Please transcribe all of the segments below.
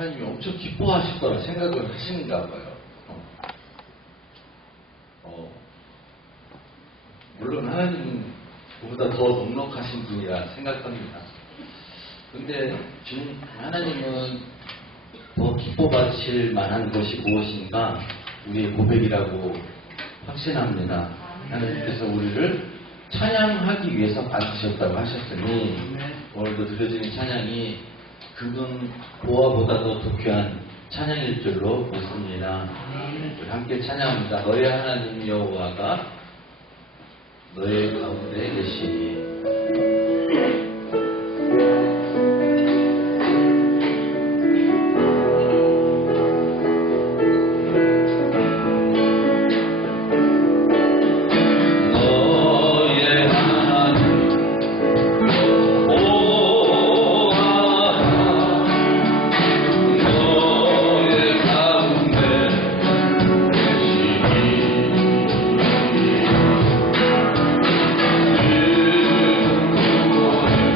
하나님이 엄청 기뻐하실 거라 생각을 하시는가 봐요. 물론 하나님은 그보다 더 넉넉하신 분이라 생각합니다. 근데 하나님은 더 기뻐받으실 만한 것이 무엇인가 우리의 고백이라고 확신합니다. 하나님께서 우리를 찬양하기 위해서 만드셨다고 하셨으니 오늘도 들려지는 찬양이 그분 보아보다 더 독귀한 찬양일 줄로 믿습니다. 우리 함께 찬양합니다. 너의 하나님 여호와가 너의 가운데 계시니. 그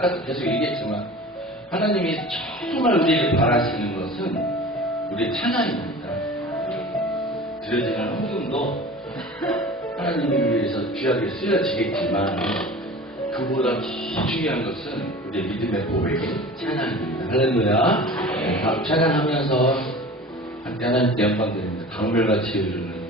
아까도 계속 얘기했지만 하나님이 정말 우리를 바라시는 것은 우리의 찬양입니다. 드려지는 헌금도 하나님을 위해서 귀하게 쓰여지겠지만 그보다 더 중요한 것은 우리의 믿음의 고백인 찬양입니다. 할렐루야. 네, 각 찬양하면서 함께 하나님께 영광 드립니다. 강물같이 흐르는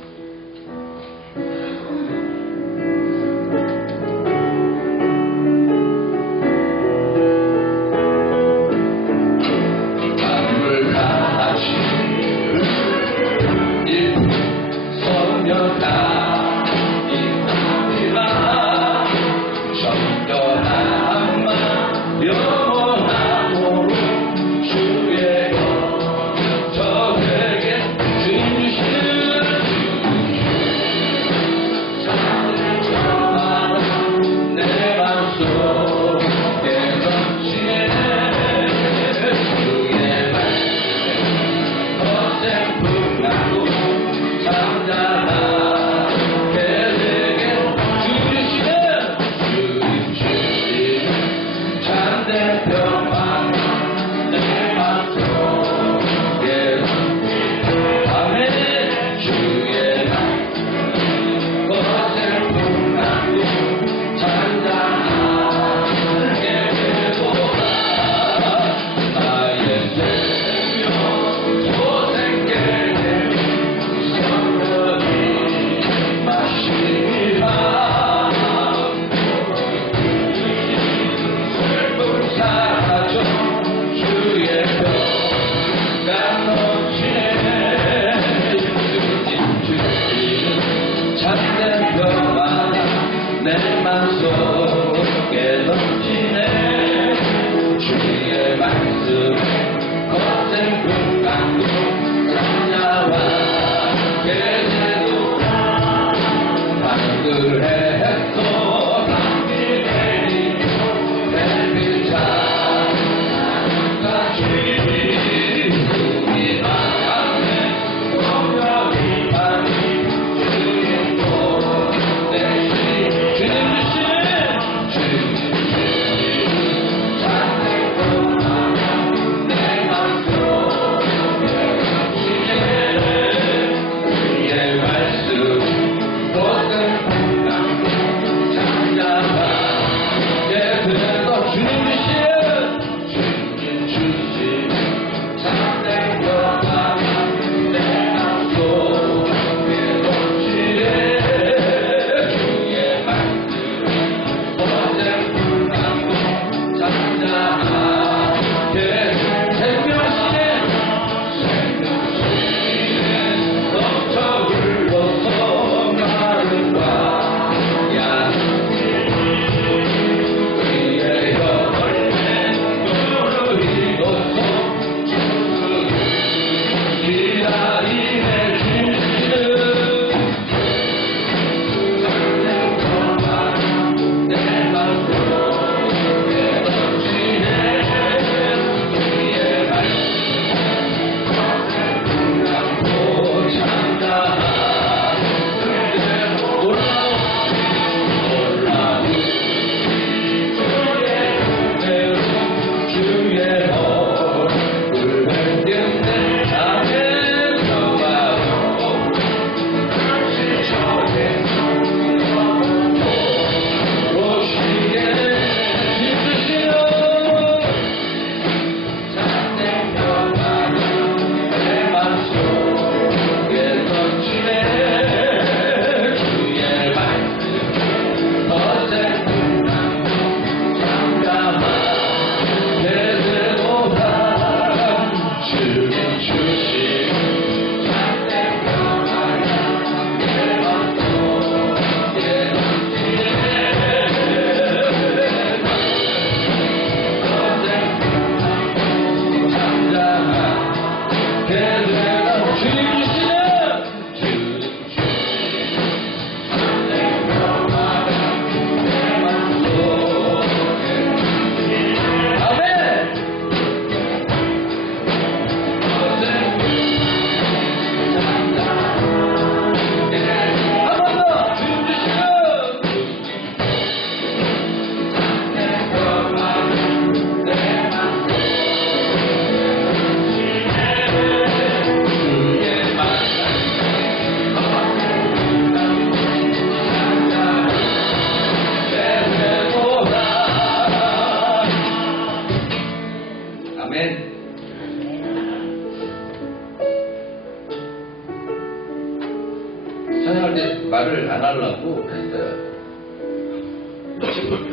찬양할 때 말을 안 하려고 했어요.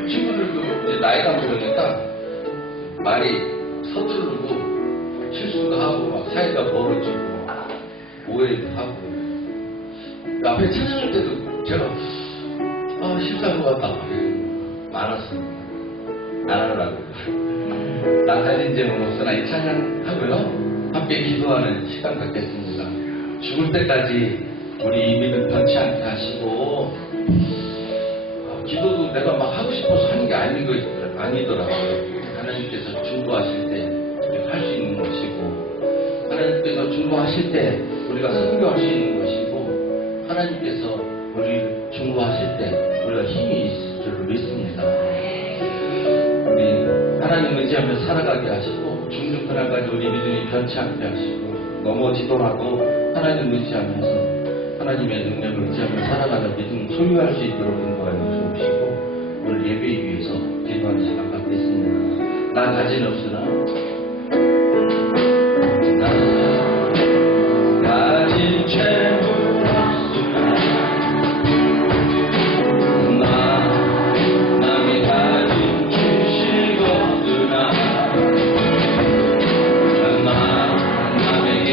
친구들도 이제 나이가 먹으니까 말이 서두르고 실수도 하고 막 사이가 멀어지고 오해도 하고 앞에 찬양할 때도 제가 실수한 것 같다 많았습니다. 안 하라고. 나사진 제목으로서나 이 찬양하고요 함께 기도하는 시간 갖겠습니다. 죽을 때까지 우리 이 믿음 변치 않게 하시고 기도도 내가 막 하고 싶어서 하는 게 아니더라고요. 하나님께서 중보하실 때 할 수 있는 것이고 하나님께서 중보하실 때 우리가 선교할 수 있는 것이고 하나님께서 우리를 중보하실 때 우리가 힘이 있을 줄 믿습니다. 우리 하나님 의지하며 살아가게 하시고 죽는 그날까지 우리 믿음이 변치 않게 하시고 넘어지더라도 하나님 의지하면서 하나님의 능력을 의지하며 살아가는 믿음을 소유할 수 있도록 인도하여 주옵시고 오늘 예배에 위해서 기도하는 시간 갖겠습니다. 나 자신 없으나 나 가진 죄물 없으나 남이 가진 주식 없으나 남에게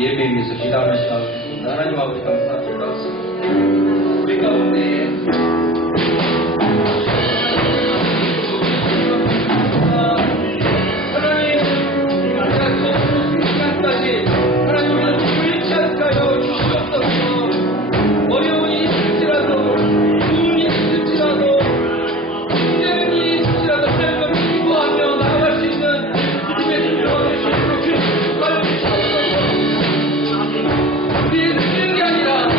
예배에 위해서 기도하는 시간 갖겠습니다. 하나님 아버지 감사합니다. 우리 가운데 우리의 능력이 아니라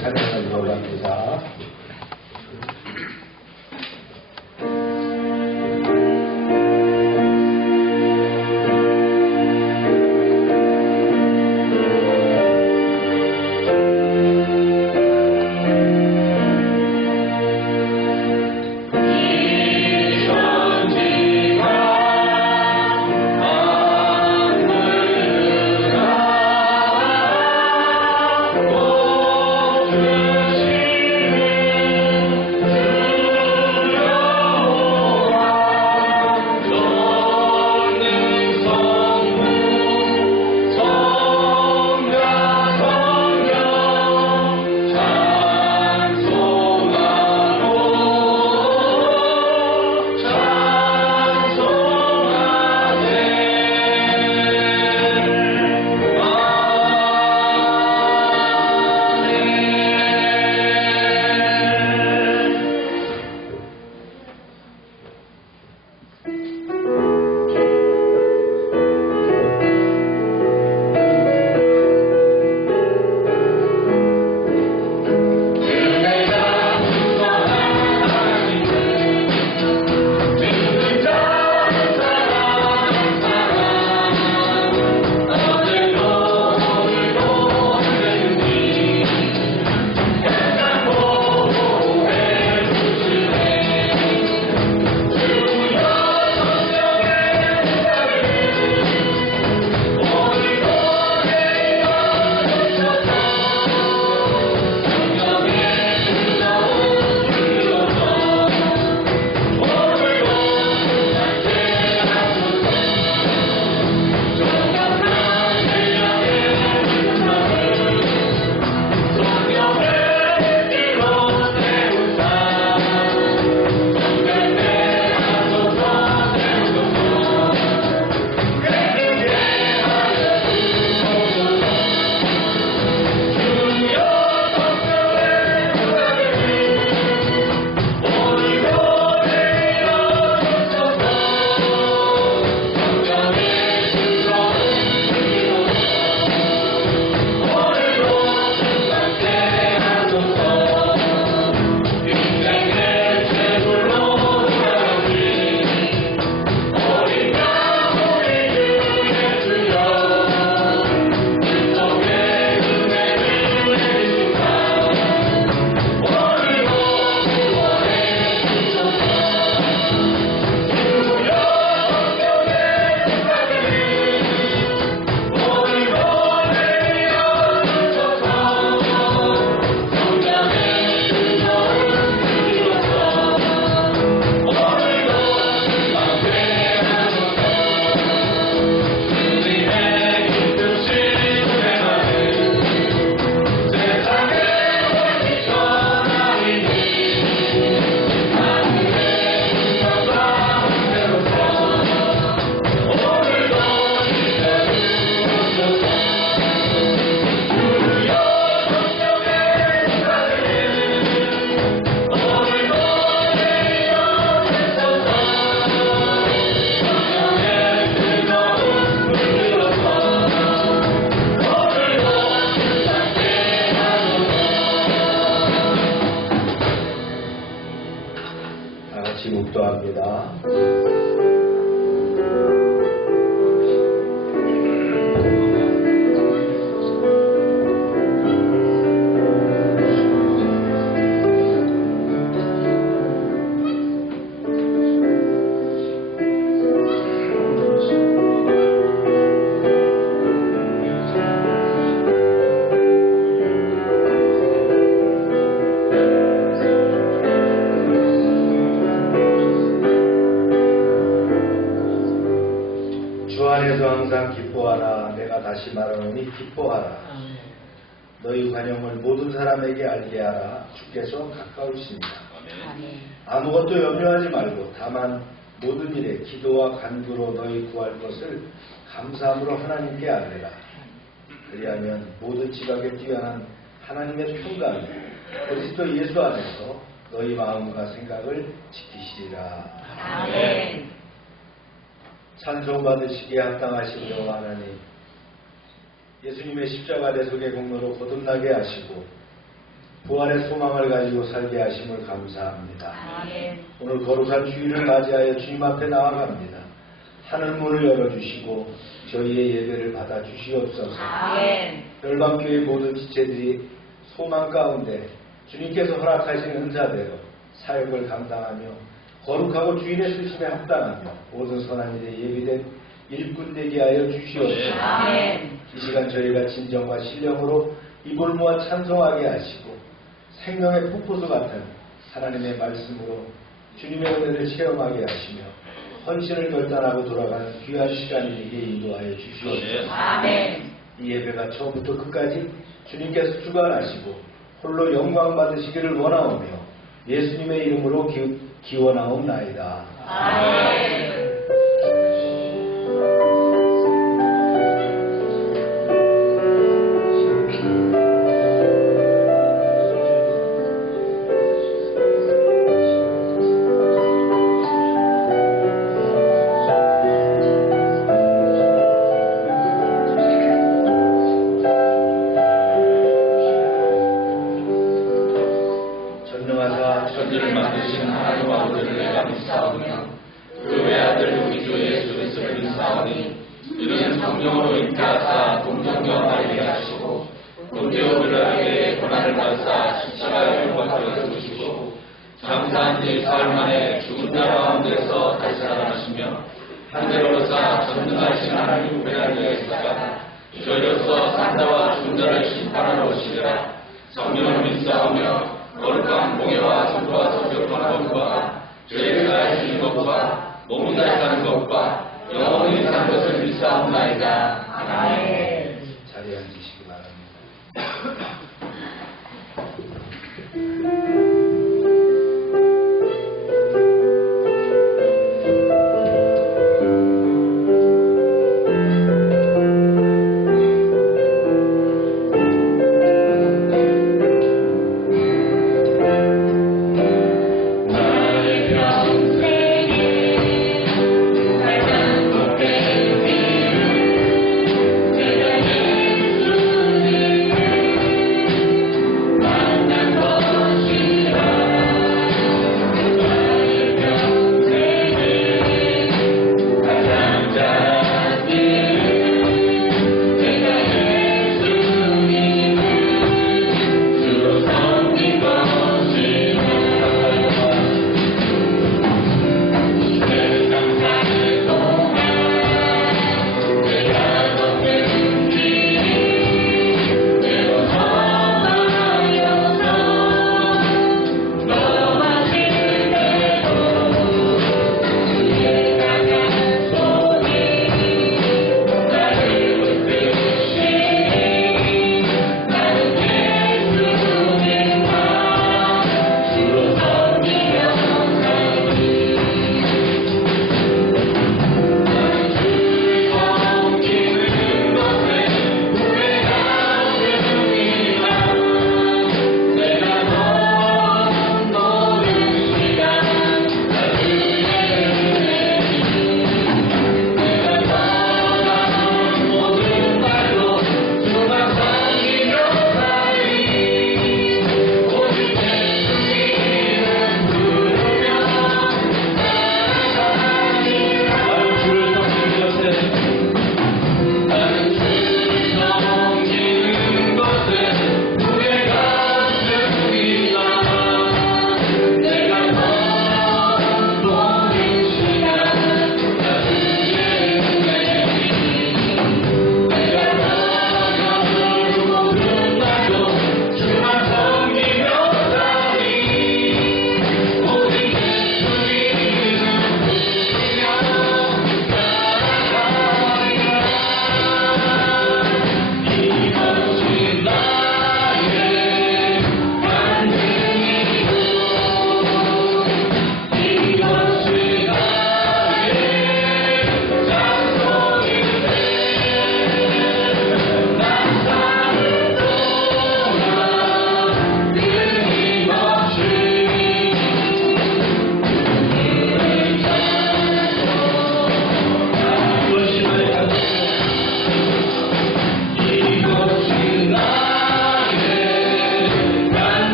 찬양을 이어갑니다. 묵도합니다. 주 안에서 항상 기뻐하라. 내가 다시 말하노니 기뻐하라. 너희 관용을 모든 사람에게 알게 하라. 주께서 가까우십니다. 아무것도 염려하지 말고 다만 모든 일에 기도와 간구로 너희 구할 것을 감사함으로 하나님께 아뢰라. 그리하면 모든 지각에 뛰어난 하나님의 평강이 그리스도 예수 안에서 너희 마음과 생각을 지키시리라. 아멘. 찬송받으시기에 합당하신 여호와 하나님, 예수님의 십자가 대속의 공로로 거듭나게 하시고 부활의 소망을 가지고 살게 하심을 감사합니다. 아멘. 오늘 거룩한 주일을 맞이하여 주님 앞에 나아갑니다. 하늘 문을 열어주시고 저희의 예배를 받아주시옵소서. 아멘. 열방교회 모든 지체들이 소망 가운데 주님께서 허락하신 은사대로 사역을 감당하며 거룩하고 주인의 쓰심에 합당하며 모든 선한 일에 예비된 일꾼 되게 하여 주시옵소서. 아멘. 이 시간 저희가 진정과 신령으로 입을 모아 찬송하게 하시고 생명의 폭포수 같은 하나님의 말씀으로 주님의 은혜를 체험하게 하시며 헌신을 결단하고 돌아가는 귀한 시간이 되게 인도하여 주시옵소서. 아멘. 이 예배가 처음부터 끝까지 주님께서 주관하시고 홀로 영광 받으시기를 원하오며 예수님의 이름으로 기원하옵나이다. 아멘. 전능하사 천지를 만드신 하나님 아버지를 내가 믿사오며 그 외아들 우리 주 예수 그리스도를 믿사오니 이는 성령으로 잉태하사 동정녀 마리에 하시고 본디오 빌라에게 고난을 받사 십자가에 못 박혀 죽으시고 장사한 지 사흘 만에 죽은 자 가운데서 다시 살아나시며 하늘로서 전능하신 하나님 우편에 있다가 저희로서 산자와 죽은 자를 심판하러 오시리라. 성령을 믿사오며 거룩한 공예와 성과 성격한 것과 죄가 주신 것과 몸이 다시 사는 것과 영원히 사는 것을 믿사옵나이다. 아멘. 자리에 앉으시기 바랍니다. 나의 평생에 날만 곱게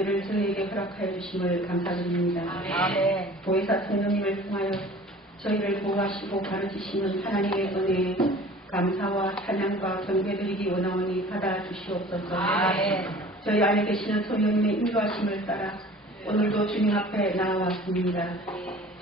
예배를 저희에게 허락하여 주심을 감사드립니다. 아멘. 보혜사 성령님을 통하여 저희를 보호하시고 가르치시는 하나님의 은혜에 감사와 찬양과 경배드리기 원하오니 받아주시옵소서. 아멘. 저희 안에 계시는 성령님의 인도하심을 따라 오늘도 주님 앞에 나아왔습니다.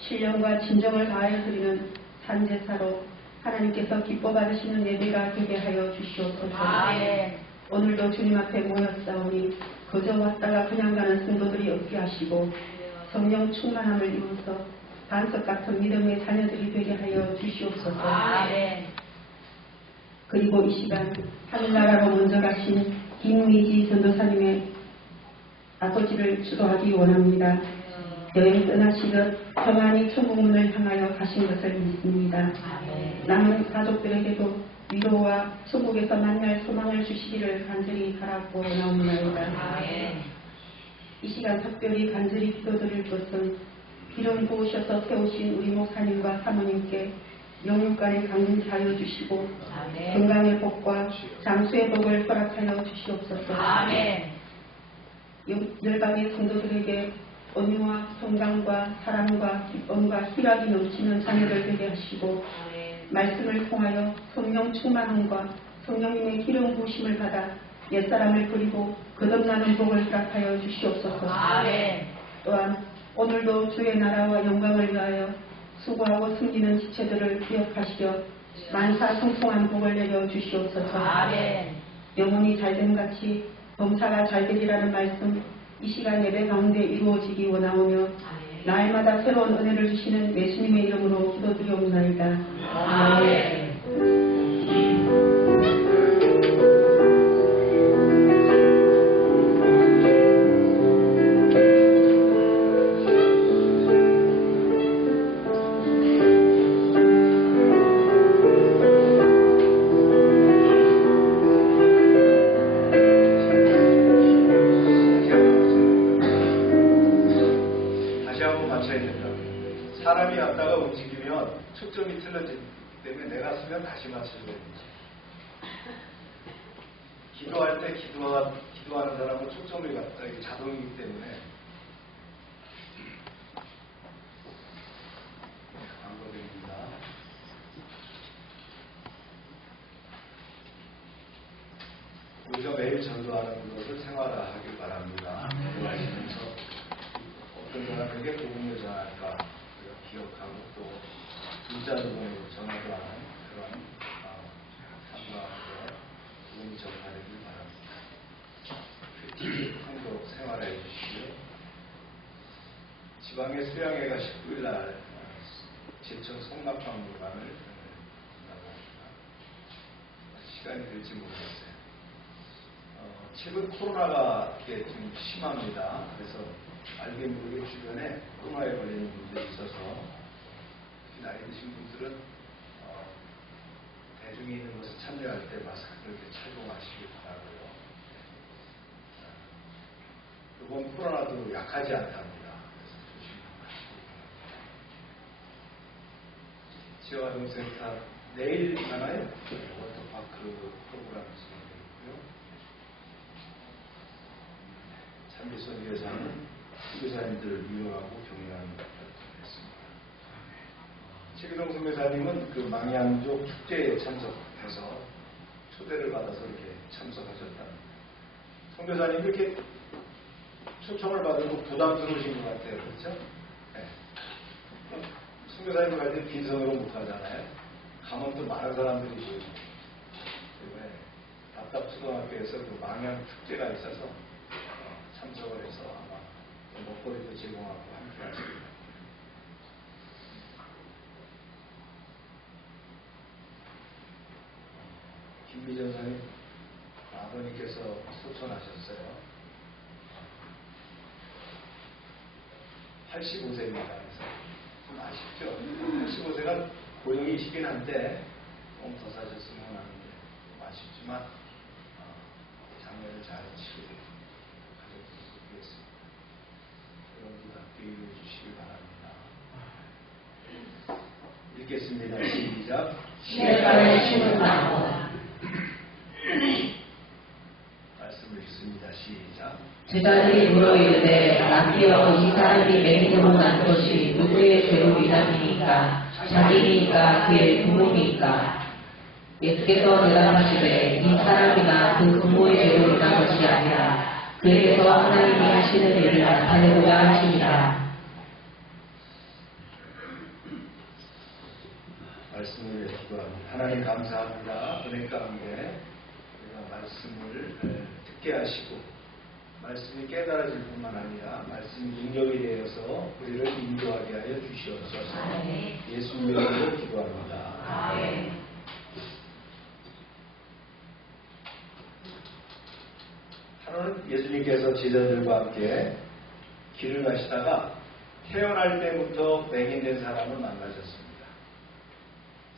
신령과 진정을 다하여 드리는 산제사로 하나님께서 기뻐 받으시는 예배가 되게 하여 주시옵소서. 아멘. 오늘도 주님 앞에 모였사오니 그저 왔다가 그냥 가는 성도들이 없게 하시고 성령 충만함을 이루어서 반석 같은 믿음의 자녀들이 되게 하여 주시옵소서. 아멘. 그리고 이 시간 하늘나라로 먼저 가신 김미지 전도사님의 아버지를 주도하기 원합니다. 여행 떠나시듯 평안히 천국문을 향하여 가신 것을 믿습니다. 남은 가족들에게도 위로와 천국에서 만날 소망을 주시기를 간절히 바라고 나옵니다. 이 시간 특별히 간절히 기도드릴 것은 기름 부으셔서 세우신 우리 목사님과 사모님께 영육간에 강림하여 주시고 건강의 복과 장수의 복을 허락하여 주시옵소서. 열방의 성도들에게 온유와 평강과 사랑과 기쁨과 희락이 넘치는 자녀들 되게 하시고 말씀을 통하여 성령 충만함과 성령님의 기름 부으심을 받아 옛사람을 버리고 거듭나는 복을 허락하여 주시옵소서. 또한 오늘도 주의 나라와 영광을 위하여 수고하고 숨기는 지체들을 기억하시려 만사 성통한 복을 내려 주시옵소서. 영혼이 잘됨같이 범사가 잘되리라는 말씀 이 시간 예배 가운데 이루어지기 원하오며 날마다 새로운 은혜를 주시는 예수님의 이름으로 기도드리옵나이다. 아멘. 사람이 왔다가 움직이면 초점이 틀어지기 때문에 내가 쓰면 다시 맞추려고 합니다. 기도할 때 기도하는 사람은 초점을 갖다 이게 자동이기 때문에 광고드립니다. 우리가 매일 전도하는 것을 생활화하길 바랍니다. 기도하시면서 어떤 사람에게 복음을 전할까 기억하고 또 문자로도 전화도 하는 그런 상황에서 복음이 전파되길 바랍니다. TV 통도 생활해 주시고요. 지방의 수양회가 19일 날 제천 성납박물관을 한다고 합니다. 시간이 될지 모르겠어요. 최근 코로나가 이렇게 좀 심합니다. 그래서 알게 모르게 주변에 코로나에 걸리는 분들이 있어서 나이 드신 분들은 대중이 있는 곳에 참여할 때 마스크를 이렇게 착용하시기 바라고요. 이번 코로나도 약하지 않답니다. 그래서 조심하시기 바랍니다. 지역아동센터 내일 가나요? 워터파크 프로그램 진행되어 있고요. 참비선 위원장은 선교사님들을 위로하고 격려하는 활동을 했습니다. 최기동 선교사님은 그 망양족 축제에 참석해서 초대를 받아서 이렇게 참석하셨다. 선교사님 이렇게 초청을 받으면 부담스러우신 것 같아요. 그렇죠? 네. 선교사님 갈 때 빈손으로 못 가잖아요. 가면 또 많은 사람들이 보이고. 이번에 답답초등학교에서 그 망양 축제가 있어서 참석을 해서 아마 먹거리도 제공하고 함께 하십니다. 김미전 선생님 아버님께서 소천하셨어요. 85세입니다. 그래서 좀 아쉽죠. 85세가 고령이시긴 한데 좀 더 사셨으면 하는데 좀 아쉽지만 장례를 잘 치르고 가족들을 위해서 여러분들 함께 이루어 주시기 바랍니다. 읽겠습니다. 시작. 시간의 주는 나오다. 말씀을 읽습니다. 시작. 제자들이 물어 이르되 랍비여 이 사람이 맹인으로 난 것이 누구의 죄로 인함이니까 자기니까 그의 부모니까. 예수께서 대답하시되 이 사람이나 그 부모의 죄로 인한 것이 아니라 그에게서 하나님이 하시는 일을 나타내고자 하십니다. 말씀을 기도합니다. 하나님 감사합니다. 은혜 가운데 우리가 말씀을 듣게 하시고 말씀이 깨달아질 뿐만 아니라 말씀이 능력이 되어서 우리를 인도하게 하여 주시옵소서. 예수님 이름으로 기도합니다. 하루는 예수님께서 제자들과 함께 길을 가시다가 태어날 때부터 맹인된 사람을 만나셨습니다.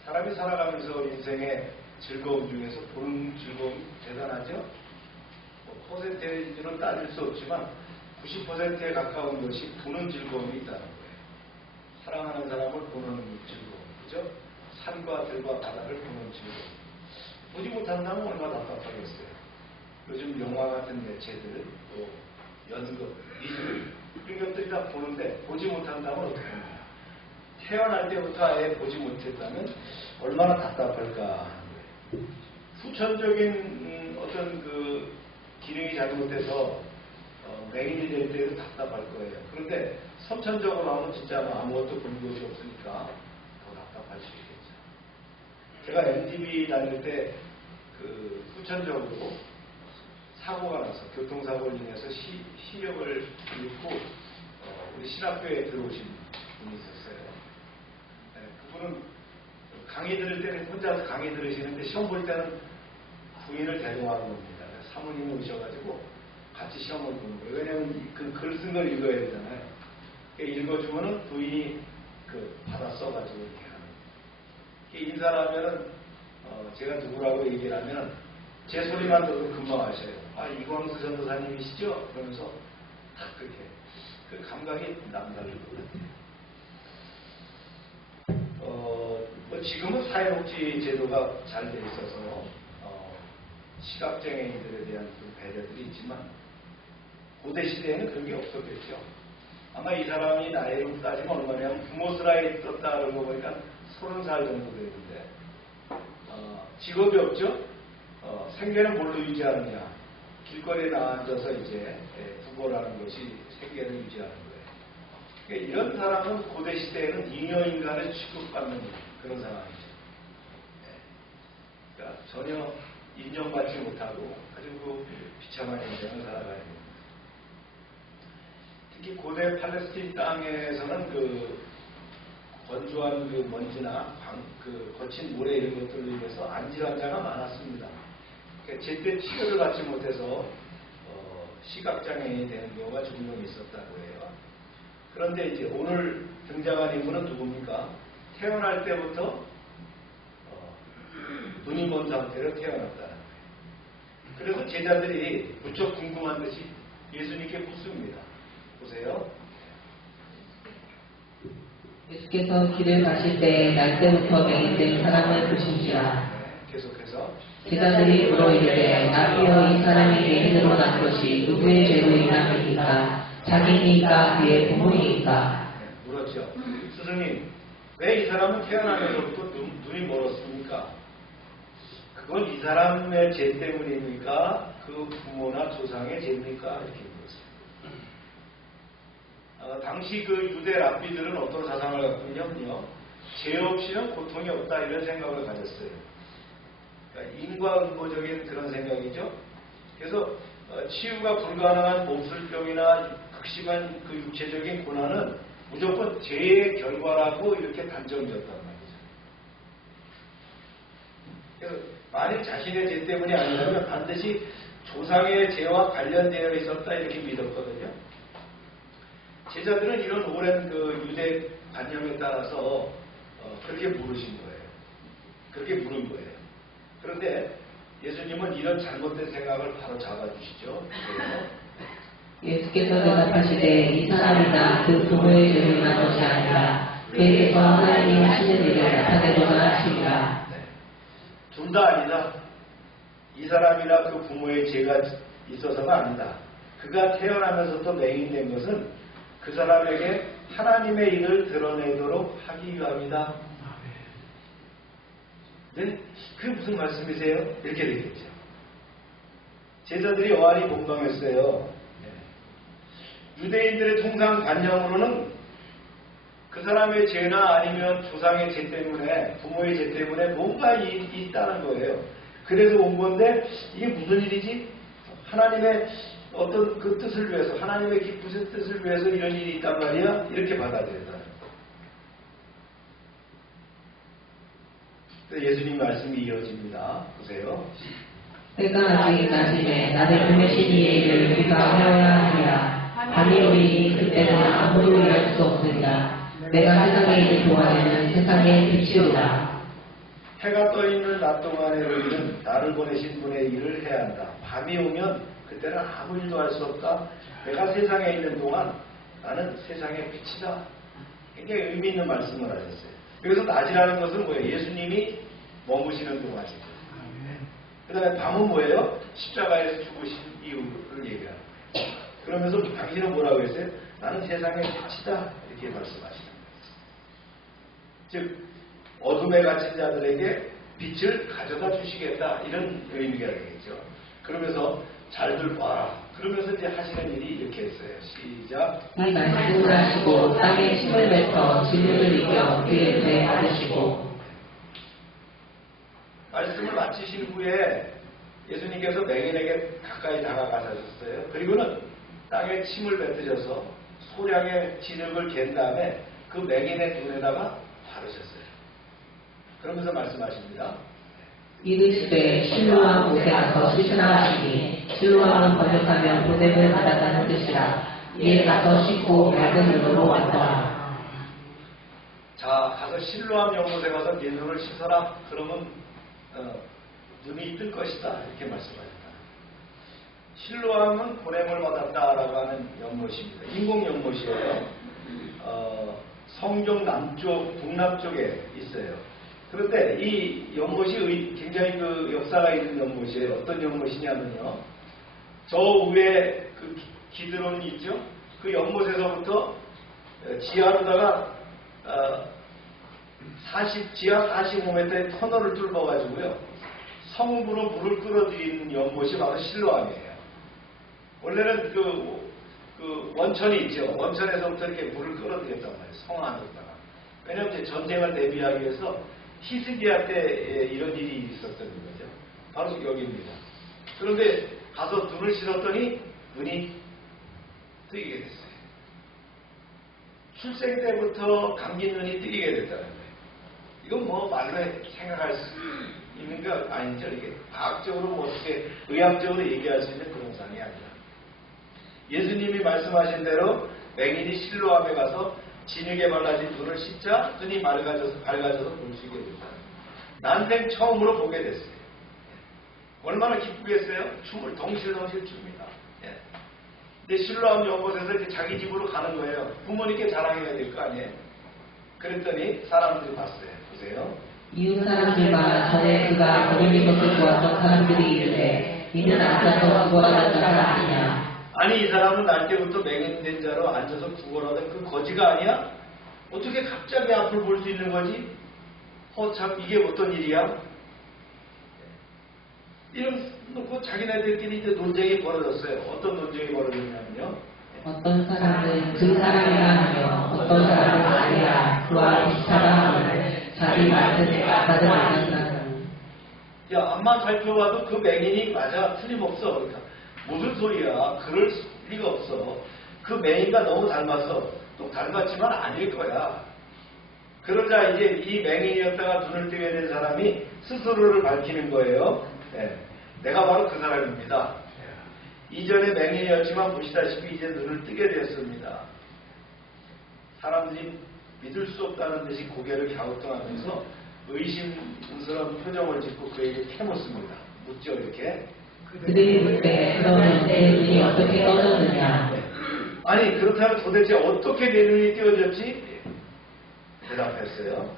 사람이 살아가면서 인생의 즐거움 중에서 보는 즐거움이 대단하죠? 퍼센테이지로 따질 수 없지만 90%에 가까운 것이 보는 즐거움이 있다는 거예요. 사랑하는 사람을 보는 즐거움, 그죠? 산과 들과 바다를 보는 즐거움. 보지 못한다면 얼마나 답답하겠어요. 요즘 영화 같은 매체들, 또 연극, 미술 이런 것들이 다 보는데 보지 못한다면 어떻게 합니까? 태어날 때부터 아예 보지 못했다면 얼마나 답답할까 하는 거예요. 후천적인 어떤 그 기능이 잘못돼서 맹인이 될 때도 답답할 거예요. 그런데 선천적으로 하면 진짜 아무것도 본 것이 없으니까 더 답답할 수 있겠죠. 제가 MTV 다닐 때 그 후천적으로 사고가 나서 교통사고를 인해서 시력을 잃고 우리 신학교에 들어오신 분이 있었어요. 네, 그분은 강의 들을 때는 혼자서 강의 들으시는데 시험 볼 때는 부인을 대동하는 겁니다. 사모님이 오셔가지고 같이 시험을 보는 거예요. 왜냐하면 그 글 쓴 걸 읽어야 되잖아요. 읽어주면은 부인이 그 받아 써가지고 이렇게 하는 거예요. 인사를 하면은 제가 누구라고 얘기를 하면은 제 소리만 들어도 금방 아셔요. 아, 이광수 전도사님이시죠? 그러면서 딱 그렇게 그 감각이 남다를 것 같아요. 뭐 지금은 사회복지 제도가 잘 돼 있어서 시각장애인들에 대한 그 배려들이 있지만 고대 시대에는 그런 게 없었겠죠. 아마 이 사람이 나이로 따지면 얼마냐면 부모 슬라에 떴다 그런 거 보니까 30살 정도 되는데 직업이 없죠. 생계는 뭘로 유지하느냐. 길거리에 나앉아서 이제 구걸하는 것이 생계를 유지하는 거예요. 그러니까 이런 사람은 고대 시대에는 잉여인간을 취급받는 그런 상황이죠. 그러니까 전혀 인정받지 못하고 아주 그 비참한 인생을 살아가야 됩니다. 특히 고대 팔레스틴 땅에서는 그 건조한 그 먼지나 그 거친 모래 이런 것들로 인해서 안질환자가 많았습니다. 그러니까 제때 치료를 받지 못해서 시각장애인이 되는 경우가 종종 있었다고 해요. 그런데 이제 오늘 등장한 인물은 누굽니까? 태어날 때부터 눈이 먼 상태로 태어났다는 거예요. 그래서 제자들이 무척 궁금한 듯이 예수님께 묻습니다. 보세요. 예수께서 길을 가실 때 날 때부터 맹인된 사람을 보신지라. 계속해서 제자들이 물어 이르되 랍비여 이 사람이 맹인으로 난 것이 누구의 죄로 인함이니까 자기니까 그의 부모니까. 물었죠. 스승님, 왜 이 사람은 태어나면서부터 눈이 멀었습니까? 그건 이 사람의 죄 때문입니까? 그 부모나 조상의 죄입니까? 이렇게 물었어요. 당시 그 유대 랍비들은 어떤 사상을 갖고 있냐면요. 죄 없이는 고통이 없다 이런 생각을 가졌어요. 그러니까 인과응보적인 그런 생각이죠. 그래서 치유가 불가능한 몸술병이나 극심한 그 육체적인 고난은 무조건 죄의 결과라고 이렇게 단정지었단 말이죠. 그래서 만일 자신의 죄 때문이 아니라면 반드시 조상의 죄와 관련되어 있었다 이렇게 믿었거든요. 제자들은 이런 오랜 그 유대 관념에 따라서 그렇게 물으신 거예요. 그렇게 물은 거예요. 그런데 예수님은 이런 잘못된 생각을 바로 잡아주시죠. 그래서 예수께서 대답하시되 이 사람이나 그 부모의 죄로 인한 것이 아니라 그에게서 하나님이 하시는 일을 나타내고자 하십니다. 둘 다 아니다. 이 사람이나 그 부모의 죄가 있어서가 아니다. 그가 태어나면서부터 맹인된 것은 그 사람에게 하나님의 일을 드러내도록 하기 위함이다. 네? 그게 무슨 말씀이세요? 이렇게 되겠죠. 제자들이 요한이 공감했어요. 유대인들의 통상 관념으로는 그 사람의 죄나 아니면 조상의 죄 때문에, 부모의 죄 때문에 뭔가 있다는 거예요. 그래서 온 건데 이게 무슨 일이지? 하나님의 어떤 그 뜻을 위해서, 하나님의 기쁘신 뜻을 위해서 이런 일이 있단 말이야? 이렇게 받아들였다. 예수님 말씀이 이어집니다. 보세요. 때가 아직 낮임에 나를 보내신 이의 일을 우리가 하여야 하리라. 밤이 오리니 그때는 아무도 일할 수 없으리라. 내가 세상의 일을 도와내는 세상의 빛이로다. 해가 떠 있는 낮 동안의 우리는 나를 보내신 분의 일을 해야 한다. 밤이 오면 그때는 아무 일도 할 수 없다. 내가 세상에 있는 동안 나는 세상의 빛이다. 굉장히 의미 있는 말씀을 하셨어요. 여기서 낮이라는 것은 뭐예요? 예수님이 머무시는 동안이죠. 그 다음에 밤은 뭐예요? 십자가에서 죽으신 이유를 얘기하는 거예요. 그러면서 당신은 뭐라고 했어요? 나는 세상의 빛이다. 이렇게 말씀하시는 거예요. 즉 어둠에 갇힌 자들에게 빛을 가져다 주시겠다. 이런 의미가 되겠죠. 그러면서 잘들 봐라. 그러면서 이제 하시는 일이 이렇게 했어요. 시작. 이 말씀을 하시고 땅에 힘을 뱉어 진리를 이겨 그의 눈에 받으시고. 말씀을 마치신 후에 예수님께서 맹인에게 가까이 다가가셨어요. 그리고는 땅에 침을 뱉으셔서 소량의 진흙을 갠 다음에 그 맹인의 눈에다가 바르셨어요. 그러면서 말씀하십니다. 이르시되 실로암 못에 가서 씻으라 하시니 실로암은 번역하면 보냄을 받았다는 뜻이라. 이에 가서 씻고 맑은 눈으로 왔더라. 자, 가서 실로암 연못에 가서 네 눈을 씻어라. 그러면 눈이 뜰 것이다. 이렇게 말씀하셨다. 실로암은 보냄을 받았다라고 하는 연못입니다. 인공 연못이에요. 성경 남쪽, 북남쪽에 있어요. 그런데 이 연못이 굉장히 그 역사가 있는 연못이에요. 어떤 연못이냐면요. 저 위에 그 기드론이 있죠. 그 연못에서부터 지하로다가 지하 45m의 터널을 뚫어가지고요. 성부로 물을 끌어들이는 연못이 바로 실로암이에요. 원래는 그 원천이 있죠. 원천에서부터 이렇게 물을 끌어들였단 말이에요. 성 안으로다가. 왜냐하면 이제 전쟁을 대비하기 위해서 히스기야 때 이런 일이 있었던 거죠. 바로 여기입니다. 그런데 가서 눈을 씻었더니 눈이 뜨이게 됐어요. 출생 때부터 감긴 눈이 뜨이게 됐다는 거예요. 이건 뭐 말로 생각할 수 있는 거 아니죠. 이게 과학적으로 뭐 어떻게 의학적으로 얘기할 수 있는 그런 상황이 아니라. 예수님이 말씀하신 대로 맹인이 실로암에 가서 진흙에 발라진 눈을 씻자 눈이 밝아져서 볼 수 있게 됐다. 난생 처음으로 보게 됐어요. 얼마나 기쁘겠어요? 춤을 덩실덩실 춥니다. 예. 근데 실로암 연못에서 이렇게 자기 집으로 가는 거예요. 부모님께 자랑해야 될 거 아니에요. 그랬더니 사람들이 봤어요. 보세요. 이웃 사람들과 전에 그가 어린이 것을 보았던 사람들이 이르되 이는 앉아서 구걸하던 자가 아니냐. 아니 이 사람은 날 때부터 맹인된 자로 앉아서 구걸하던 그 거지가 아니야? 어떻게 갑자기 앞을 볼 수 있는 거지? 참 이게 어떤 일이야? 이런 놓고 자기네들끼리 이제 논쟁이 벌어졌어요. 어떤 논쟁이 벌어졌냐면요. 어떤 사람은 그 사람이라 하며 어떤 사람은 아니라 그와 비슷하다 하면 자기 말씀에 받아들 못한다는. 야, 앞만 살펴봐도 그 맹인이 맞아. 틀림없어. 그러니까 무슨 소리야. 그럴 리가 없어. 그 맹인과 너무 닮았어. 또 닮았지만 아닐 거야. 그러자 이제 이 맹인이었다가 눈을 뜨게 된 사람이 스스로를 밝히는 거예요. 네. 내가 바로 그 사람입니다. 이전에 맹인이었지만 보시다시피 이제 눈을 뜨게 되었습니다. 사람들이 믿을 수 없다는 듯이 고개를 갸우뚱하면서 의심스러운 표정을 짓고 그에게 캐묻습니다. 묻죠 이렇게. 그들이 묻되 그러면 내 눈이 어떻게 떠졌느냐. 아니 그렇다면 도대체 어떻게 내 눈이 띄어졌지? 대답했어요.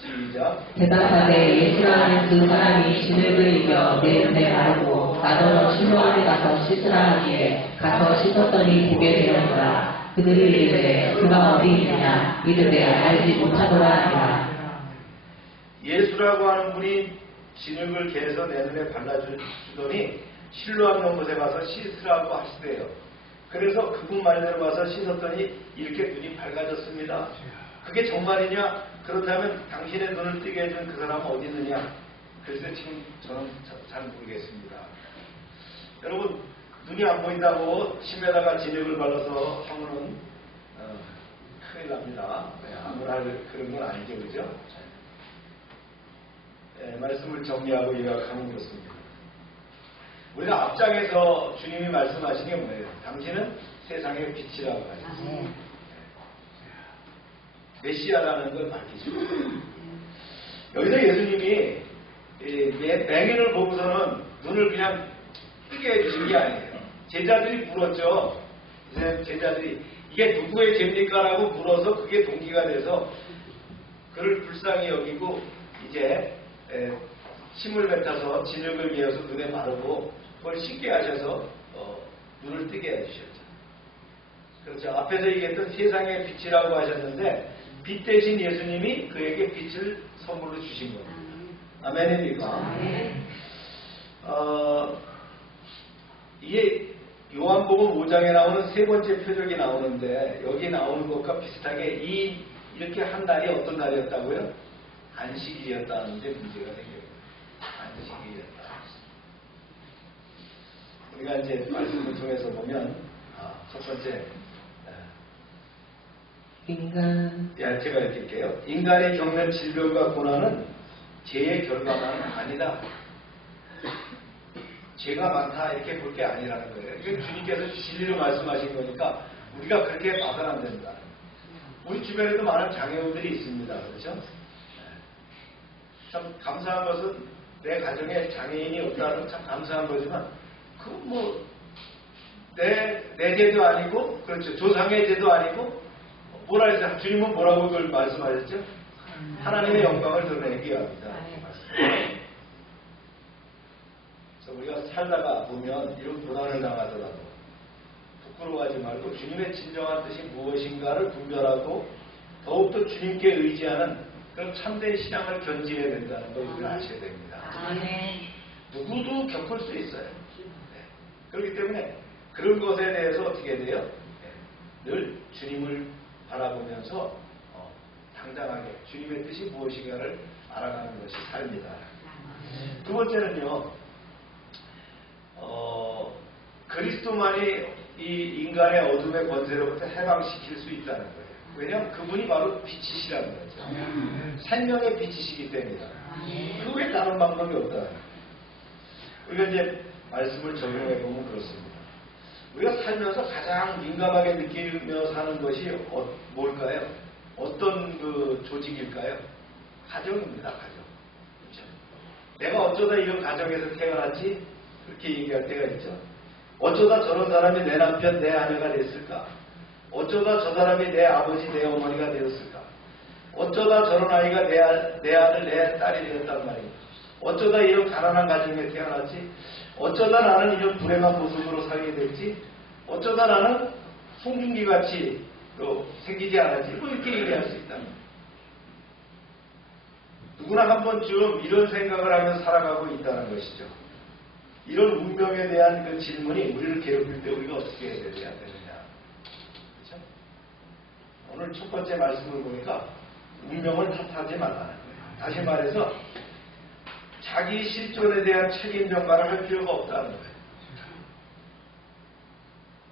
시작. 대답하되 예수라는 그 사람이 진흙을 이겨 내 눈에 바르고 나더러 실로암에 가서 씻으라 하기에 가서 씻었더니 보게 되었더라. 그들이 이르되 그가 어디 있느냐 이르되 알지 못하더라 하니라. 예수라고 하는 분이 진흙을 개서 내 눈에 발라주더니 실로암 연못에 가서 씻으라고 하시대요. 그래서 그분 말대로 가서 씻었더니 이렇게 눈이 밝아졌습니다. 그게 정말이냐? 그렇다면 당신의 눈을 뜨게 해준 그 사람은 어디 있느냐? 그래서 지금 저는 잘 모르겠습니다. 여러분, 눈이 안 보인다고 침에다가 진흙을 발라서 하면은 큰일 납니다. 아무나 그런 건 아니죠, 그죠? 말씀을 정리하고 요약하면 그렇습니다. 우리가 앞장에서 주님이 말씀하신 게 뭐예요? 당신은 세상의 빛이라고 하셨어요. 메시아라는 걸 밝히죠. 여기서 예수님이 맹인을 보고서는 눈을 그냥 뜨게 해주신 게 아니에요. 제자들이 물었죠. 제자들이 이게 누구의 죄입니까? 라고 물어서 그게 동기가 돼서 그를 불쌍히 여기고 이제 침을 뱉어서 진흙을 개어서 눈에 바르고 그걸 씻게 하셔서 눈을 뜨게 해주셨죠. 그렇죠. 앞에서 얘기했던 세상의 빛이라고 하셨는데 빛 대신 예수님이 그에게 빛을 선물로 주신 겁니다. 아멘입니까? 이게 요한복음 5장에 나오는 세 번째 표적이 나오는데 여기 나오는 것과 비슷하게 이렇게 한 날이 어떤 날이었다고요? 안식일이었다는데 문제가 생겨요. 안식일이었다. 우리가 이제 말씀을 통해서 보면 첫 번째 제가 읽을게요. 인간이 겪는 질병과 고난은 죄의 결과만은 아니다. 죄가 많다 이렇게 볼 게 아니라는 거예요. 이건 주님께서 진리로 말씀하신 거니까 우리가 그렇게 봐서는 안 된다. 우리 주변에도 많은 장애우들이 있습니다. 그렇죠? 참 감사한 것은 내 가정에 장애인이 없다는 참 감사한 거지만 그건 뭐 내 죄도 아니고 그렇죠. 조상의 죄도 아니고 뭐라 했어요? 주님은 뭐라고 그걸 말씀하셨죠? 하나님의 영광을 드러내기 위함이다. 그래서 우리가 살다가 보면 이런 고난을 당하더라도 부끄러워하지 말고 주님의 진정한 뜻이 무엇인가를 분별하고 더욱더 주님께 의지하는 그런 참된 신앙을 견지해야 된다는 걸 우리가 아셔야 됩니다. 누구도 겪을 수 있어요. 그렇기 때문에 그런 것에 대해서 어떻게 돼요? 늘 주님을 바라보면서 당당하게 주님의 뜻이 무엇인가를 알아가는 것이 삶이다. 두 번째는요, 그리스도만이 이 인간의 어둠의 권세로부터 해방시킬 수 있다는 거예요. 왜냐하면 그분이 바로 빛이시라는 거죠. 생명의 빛이시기 때문이다. 그 외에 다른 방법이 없다. 우리가 이제 말씀을 적용해 보면 그렇습니다. 우리가 살면서 가장 민감하게 느끼며 사는 것이 뭘까요? 어떤 그 조직일까요? 가정입니다. 가정. 그렇죠? 내가 어쩌다 이런 가정에서 태어났지? 그렇게 얘기할 때가 있죠. 어쩌다 저런 사람이 내 남편, 내 아내가 됐을까? 어쩌다 저 사람이 내 아버지, 내 어머니가 되었을까? 어쩌다 저런 아이가 내 아들, 내 딸이 되었단 말이에요. 어쩌다 이런 가난한 가정에 태어났지? 어쩌다 나는 이런 불행한 모습으로 살게 됐지? 어쩌다 나는 송중기같이 생기지 않았지? 뭐 이렇게 얘기할 수 있다. 누구나 한 번쯤 이런 생각을 하면서 살아가고 있다는 것이죠. 이런 운명에 대한 그 질문이 우리를 괴롭힐 때 우리가 어떻게 해야 되느냐. 그렇죠? 오늘 첫 번째 말씀을 보니까 운명을 탓하지 말라는 거예요. 다시 말해서 자기 실존에 대한 책임 전가를 할 필요가 없다는 거예요.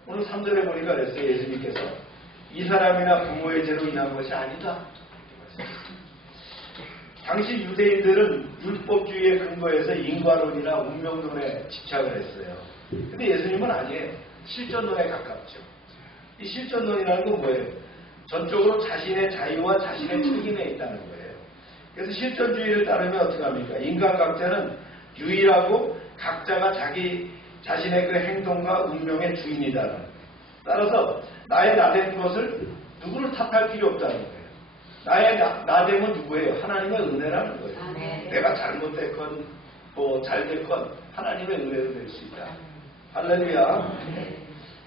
오늘 3절에 보니까 그랬어요. 예수님께서 이 사람이나 부모의 죄로 인한 것이 아니다. 당시 유대인들은 율법주의의 근거에서 인과론이나 운명론에 집착을 했어요. 근데 예수님은 아니에요. 실존론에 가깝죠. 이 실존론이라는 건 뭐예요? 전적으로 자신의 자유와 자신의 책임에 있다는 거예요. 그래서 실존주의를 따르면 어떻게 합니까? 인간 각자는 유일하고 각자가 자신의 그 행동과 운명의 주인이다라는 거예요. 따라서 나의 나된 것을 누구를 탓할 필요 없다는 거예요. 나의 나됨은 누구예요? 하나님의 은혜라는 거예요. 내가 잘못됐건 뭐 잘 됐건 하나님의 은혜로 될 수 있다. 할렐루야.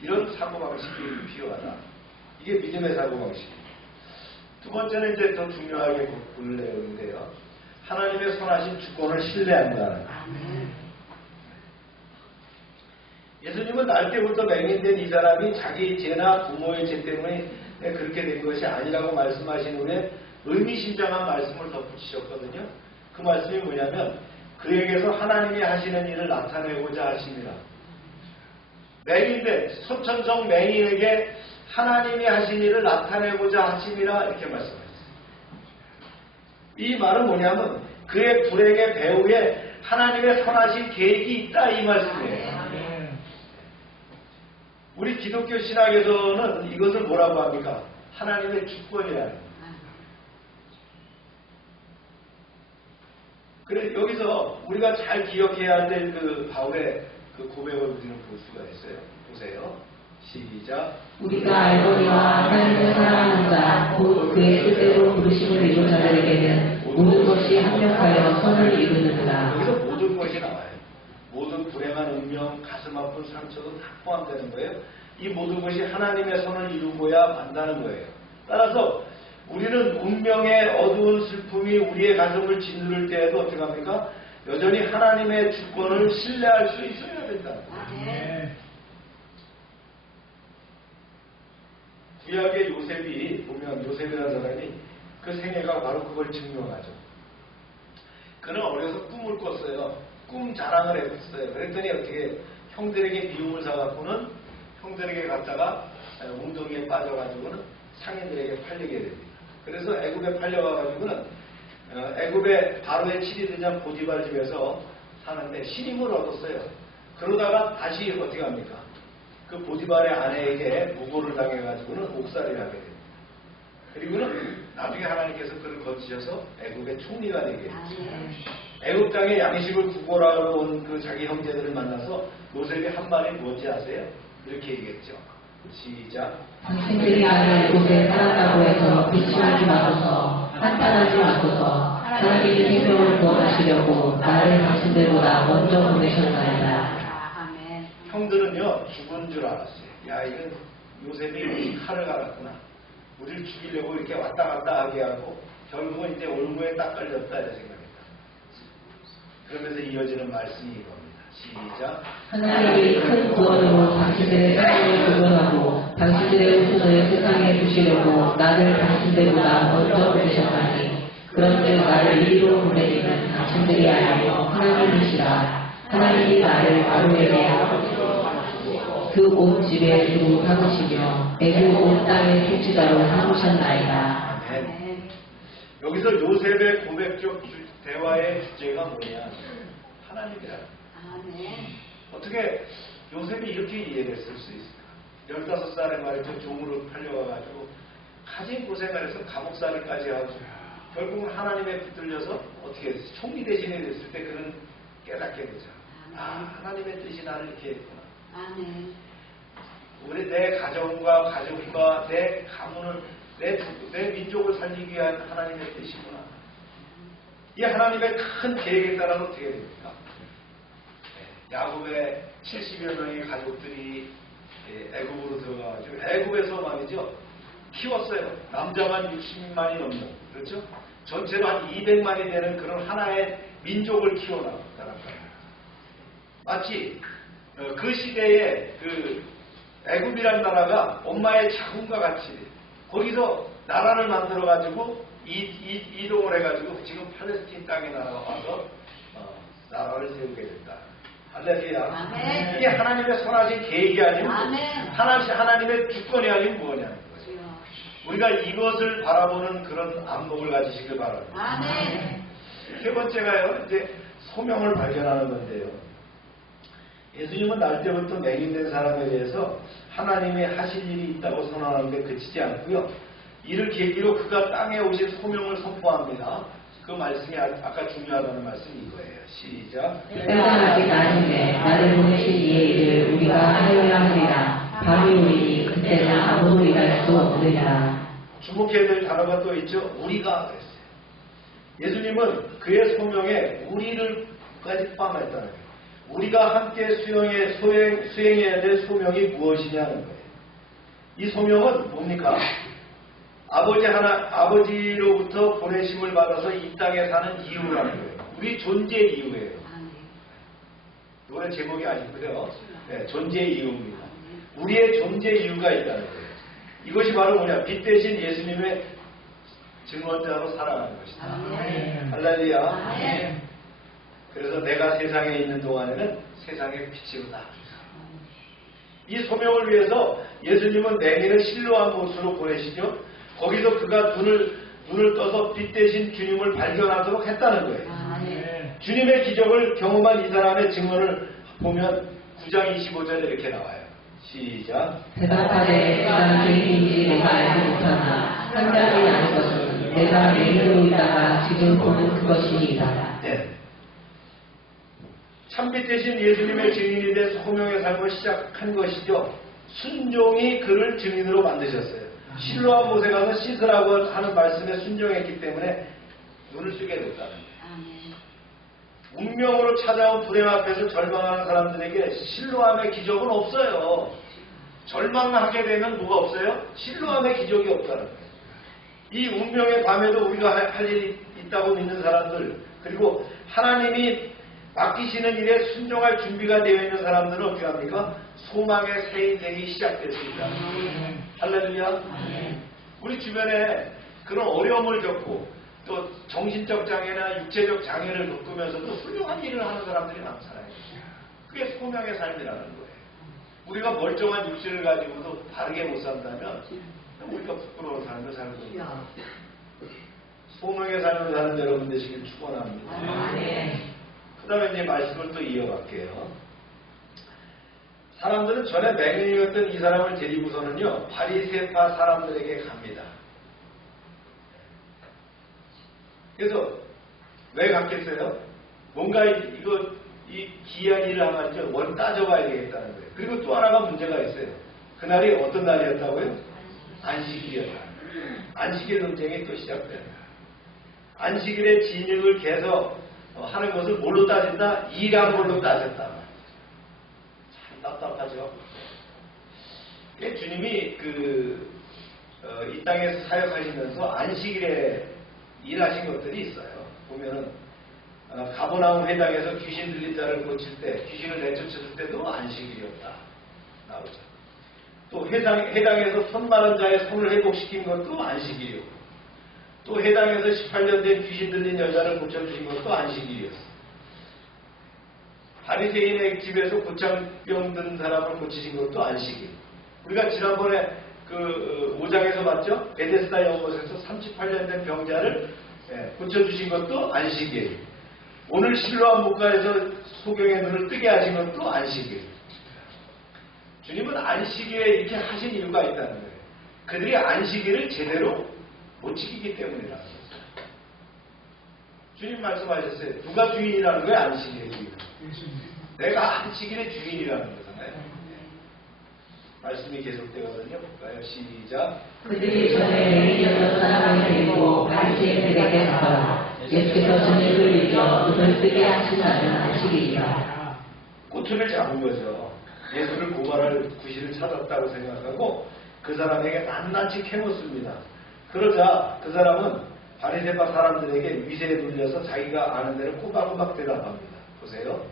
이런 사고방식이 필요하다. 이게 믿음의 사고방식입니다. 두 번째는 이제 더 중요하게 볼 내용인데요. 하나님의 선하신 주권을 신뢰한다는 것. 예수님은 날 때부터 맹인된 이 사람이 자기 죄나 부모의 죄 때문에 그렇게 된 것이 아니라고 말씀하신 후에 의미심장한 말씀을 덧붙이셨거든요. 그 말씀이 뭐냐면 그에게서 하나님이 하시는 일을 나타내고자 하십니다. 맹인된 소천성 맹인에게 하나님이 하신 일을 나타내고자 하심이라 이렇게 말씀하셨어요. 이 말은 뭐냐면 그의 불행의 배후에 하나님의 선하신 계획이 있다 이 말씀이에요. 우리 기독교 신학에서는 이것을 뭐라고 합니까? 하나님의 주권이라는 거예요. 그래 여기서 우리가 잘 기억해야 될 그 바울의 그 고백을 우리는 볼 수가 있어요. 보세요. 시작. 우리가 알거니와 하나님을 사랑하는 자, 곧 그의 뜻대로 부르심을 이룬 자들에게는 모든 것이 합력하여 선을 이루느니라. 여기서 모든 것이 나와요. 모든 불행한 운명, 가슴 아픈 상처도 다 포함되는 거예요. 이 모든 것이 하나님의 선을 이루고야 만다는 거예요. 따라서 우리는 운명의 어두운 슬픔이 우리의 가슴을 짓누를 때에도 어떻게 합니까? 여전히 하나님의 주권을 신뢰할 수 있어야 된다. 구약의 요셉이 보면 요셉이라는 사람이 그 생애가 바로 그걸 증명하죠. 그는 어려서 꿈을 꿨어요. 꿈 자랑을 했어요. 그랬더니 어떻게 형들에게 미움을 사갖고는 형들에게 갔다가 웅덩이에 빠져가지고는 상인들에게 팔리게 됩니다. 그래서 애굽에 팔려가가지고는 애굽의 바로의 7위대장 보디발 집에서 사는데 신임을 얻었어요. 그러다가 다시 어떻게 합니까? 그 보디발의 아내에게 무고를 당해가지고는 옥살이를 하게 됩니다. 그리고는 나중에 하나님께서 그를 거치셔서 애굽의 총리가 되게 했습니다. 애굽 땅에 양식을 구걸하러 온 그 자기 형제들을 만나서 요셉이 한 말이 뭔지 아세요? 이렇게 얘기했죠. 시작. 당신들이 나를 이곳에 살았다고 해서 비침하지 마소서, 한탄하지 마소서. 하나님이 생명을 구원하시려고 나를 당신들보다 먼저 보내셨나이다. 형들은요 죽은 줄 알았어요. 야 이건 요셉이 칼을 갈았구나. 우리를 죽이려고 이렇게 왔다 갔다 하게 하고 결국은 이제 올무에 딱 걸렸다 이런 생각했다. 그러면서 이어지는 말씀이 이겁니다. 시작. 하나님이 큰 구원으로 당신들의 생명을 구원하고 당신들의 후손을 세상에 두시려고 나를 당신들보다 먼저 보내셨나니 그런즉 나를 이리로 보내기는 당신들이 아니요 하나님이시라. 하나님이 나를 바로에게 그 온 집의 주로 삼으시며 애굽 온 땅의 통치자로 삼으셨나이다. 아멘. 여기서 요셉의 고백적 대화의 주제가 뭐냐? 하나님이라. 어떻게 요셉이 이렇게 이해를 했을 수 있을까? 15살에 말이죠. 종으로 팔려가가지고 가진 고생을 해서 감옥살이까지 하고 결국은 하나님에 붙들려서 어떻게 했어요? 총리 대신에 됐을 때 그는 깨닫게 되죠. 아 하나님의 뜻이 나를 이렇게 했구나. 우리 내 가정과 가족과 내 가문을 내 민족을 살리기 위한 하나님의 뜻이구나. 이 하나님의 큰 계획에 따라서 어떻게 됩니까? 야곱의 70여 명의 가족들이 애굽으로 들어가가지고 애굽에서 말이죠 키웠어요. 남자만 60만이 넘는 그렇죠? 전체로 한 200만이 되는 그런 하나의 민족을 키워나갔다는 거예요. 마치 그 시대에 그 애굽이란 나라가 엄마의 자궁과 같이 거기서 나라를 만들어가지고 이동을 해가지고 지금 팔레스틴 땅에 나와서 나라를 세우게 됐다. 할렐루야. 이게 하나님의 선하신 계획이 아니면 하나님의 주권이 아니면 뭐냐는 거예요. 우리가 이것을 바라보는 그런 안목을 가지시길 바랍니다. 세 번째가요, 이제 소명을 발견하는 건데요. 예수님은 날 때부터 맹인된 사람에 대해서 하나님이 하실 일이 있다고 선언하는데 그치지 않고요. 이를 계기로 그가 땅에 오신 소명을 선포합니다. 그 말씀이 아까 중요하다는 말씀이 이거예요. 시작. 때가 아직 아닌데 나를 보내신 이의 일을 우리가 하여야 하리라. 밤이 오리니 그때는 아무도 일할 수 없느니라. 주목해야 될 단어가 또 있죠. 우리가 그랬어요. 예수님은 그의 소명에 우리를 끝까지 포함했다는 거예요. 우리가 함께 수행해야 될 소명이 무엇이냐는 거예요. 이 소명은 뭡니까? 아버지로부터 보내심을 받아서 이 땅에 사는 이유라는 거예요. 우리 존재 이유예요. 노래 제목이 아니고요. 네, 존재 이유입니다. 우리의 존재 이유가 있다는 거예요. 이것이 바로 뭐냐? 빛 대신 예수님의 증언자로 살아가는 것이다. 할렐루야. 그래서 내가 세상에 있는 동안에는 세상의 빛이로다. 이 소명을 위해서 예수님은 맹인을 실로암 못으로 보내시죠. 거기서 그가 눈을 떠서 빛 대신 주님을 발견하도록 했다는 거예요. 주님의 기적을 경험한 이 사람의 증언을 보면 9장 25절에 이렇게 나와요. 시작. 대답하되 내가 죄인인지 내가 알지 못하나 한자리 아는 것은 내가 맹인으로 있다가 지금 보는 그것이니이다. 네. 참빛 대신 예수님의 증인이 돼 소명의 삶을 시작한 것이죠. 순종이 그를 증인으로 만드셨어요. 실로암 못에 가서 씻으라고 하는 말씀에 순종했기 때문에 눈을 뜨게 됐다는 거예요. 운명으로 찾아온 불행 앞에서 절망하는 사람들에게 실로암의 기적은 없어요. 절망하게 되면 뭐가 없어요? 실로암의 기적이 없다는 거예요. 이 운명의 밤에도 우리가 할 일이 있다고 믿는 사람들, 그리고 하나님이 맡기시는 일에 순종할 준비가 되어 있는 사람들은 어떻게 합니까? 소망의 새 인생이 시작될 수 있다. 할렐루야. 우리 주변에 그런 어려움을 겪고 또 정신적 장애나 육체적 장애를 겪으면서도 훌륭한 일을 하는 사람들이 많잖아요. 그게 소명의 삶이라는 거예요. 우리가 멀쩡한 육체를 가지고도 바르게 못 산다면 우리가 부끄러운 삶을 살고 있다. 소명의 삶을 사는 여러분 되시길 축원합니다. 그 다음에 이제 말씀을 또 이어갈게요. 사람들은 전에 맹인이었던 이 사람을 데리고서는요, 바리새파 사람들에게 갑니다. 그래서 왜 갔겠어요? 뭔가 이 기이한 일을 하면 원 따져봐야 되겠다는 거예요. 그리고 또 하나가 문제가 있어요. 그날이 어떤 날이었다고요? 안식일이었다. 안식일 논쟁이 또 시작됩니다. 안식일의 진흙을 개서 하는 것을 뭘로 따진다? 일한 걸로 따졌다. 참 답답하죠. 주님이 이 땅에서 사역하시면서 안식일에 일하신 것들이 있어요. 보면은 가버나움 회당에서 귀신 들린 자를 고칠 때, 귀신을 내쫓았을 때도 안식일이었다. 나오죠. 또 회당에서 손 마른 자의 손을 회복시킨 것도 안식일이었고, 또 해당에서 18년 된 귀신 들린 여자를 고쳐주신 것도 안식일이었어요. 바리새인의 집에서 고창병 든 사람을 고치신 것도 안식일. 우리가 지난번에 5장에서 봤죠? 베데스다 연못에서 38년 된 병자를 고쳐주신 것도 안식일. 오늘 실로암 물가에서 소경의 눈을 뜨게 하신 것도 안식일. 주님은 안식일에 이렇게 하신 이유가 있다는 거예요. 그들이 안식일을 제대로 못 지키기 때문이라는 거죠. 주님 말씀하셨어요. 누가 주인이라는 거예요? 안식일의 주인. 내가 안식일의 주인이라는 거잖아요. 말씀이 계속되거든요. 볼까요? 시작. 그들이 전에 맹인이었던 사람을 데리고 바리새인들에게 가더라. 예수께서 저녁을 이겨 눈을 뜨게 하신 날은 안식일이라. 꼬투리를 잡은 거죠. 예수를 고발할 구실을 찾았다고 생각하고 그 사람에게 낱낱이 캐묻습니다. 그러자 그 사람은 바리새파 사람들에게 위세에 눌려서 자기가 아는 대로 꼬박꼬박 대답합니다. 보세요.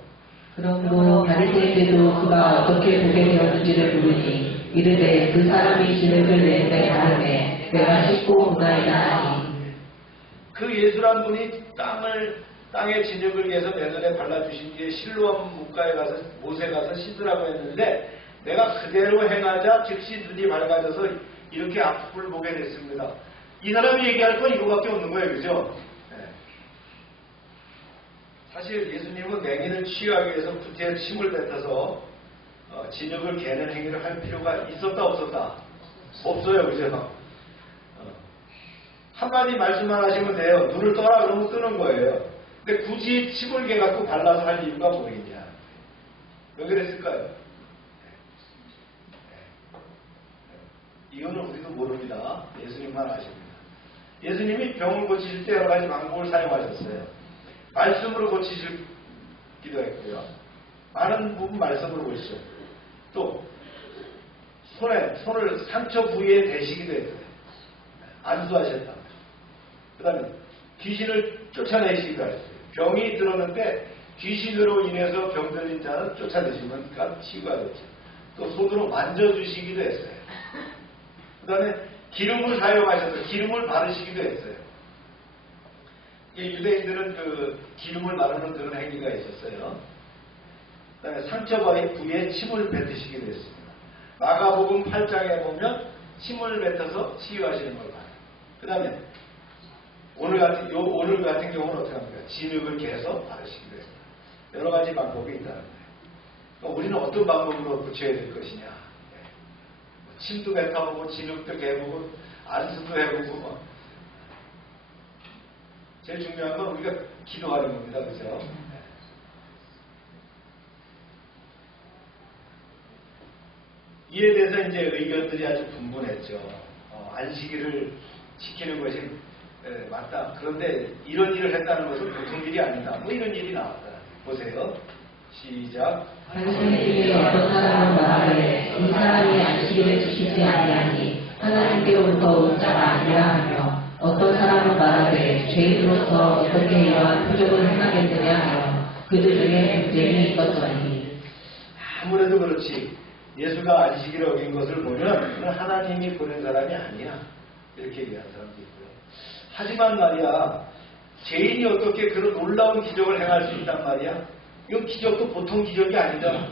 그러므로 바리새인들도 그가 어떻게 보게 되었는지를 물으니 이르되 그 사람이 진흙을 내는데 가름에 내가 씻고 오나이다 하니. 그 예수란 분이 땅에 진흙을 개서 내 눈에 발라주신 뒤에 실로암 물가에 가서 못에 가서 씻으라고 했는데 내가 그대로 행하자 즉시 눈이 밝아져서 이렇게 앞을 보게 됐습니다. 이 사람이 얘기할 건 이거밖에 없는 거예요. 그죠? 네. 사실 예수님은 맹인을 치유하기 위해서 구태에 침을 뱉어서 진흙을 개는 행위를 할 필요가 있었다 없었다? 없어요. 그죠? 한마디 말씀만 하시면 돼요. 눈을 떠라 그러면 뜨는 거예요. 근데 굳이 침을 개갖고 발라서 할 이유가 뭐겠냐? 왜 그랬을까요? 이유는 우리도 모릅니다. 예수님만 아십니다. 예수님이 병을 고치실 때 여러 가지 방법을 사용하셨어요. 말씀으로 고치실 기도했고요. 많은 부분 말씀을 보시죠. 또 손을 상처 부위에 대시기도 했어요. 안수하셨다. 그 다음에 귀신을 쫓아내시기도 했어요. 병이 들었는데 귀신으로 인해서 병 들린 자는 쫓아내시면 치유가 됐죠. 또 손으로 만져주시기도 했어요. 그 다음에 기름을 사용하셔서 기름을 바르시기도 했어요. 유대인들은 그 기름을 바르는 그런 행위가 있었어요. 그 다음에 상처 부위에 침을 뱉으시기도 했습니다. 마가복음 8장에 보면 침을 뱉어서 치유하시는 걸 봐요. 그 다음에 오늘 같은 경우는 어떻게 합니까? 진흙을 개서 바르시기도 했습니다. 여러 가지 방법이 있다는 거예요. 우리는 어떤 방법으로 고쳐야 될 것이냐. 침도 뱉어보고 진흙도 개보고 안수도 해보고 제일 중요한 건 우리가 기도하는 겁니다. 그죠? 이에 대해서 이제 의견들이 아주 분분했죠. 안식일을 지키는 것이 맞다. 그런데 이런 일을 했다는 것은 보통 일이 아니다. 뭐 이런 일이 나왔다. 보세요. 시작. 당신에게 어떤 사람은 말하되 이 사람이 안식일을 지키지 아니하니 하나님께로부터 온 자가 아니라 하며 어떤 사람은 말하되 죄인으로서 어떻게 이러한 표적을 행하겠느냐 하며 그들 중에 분쟁이 있었더니 아무래도 그렇지. 예수가 안식일을 어긴 것을 보면 그는 하나님이 보낸 사람이 아니야. 이렇게 얘기하는 사람도 있고요. 하지만 말이야, 죄인이 어떻게 그런 놀라운 기적을 행할 수 있단 말이야? 이건 기적도 보통 기적이 아니잖아.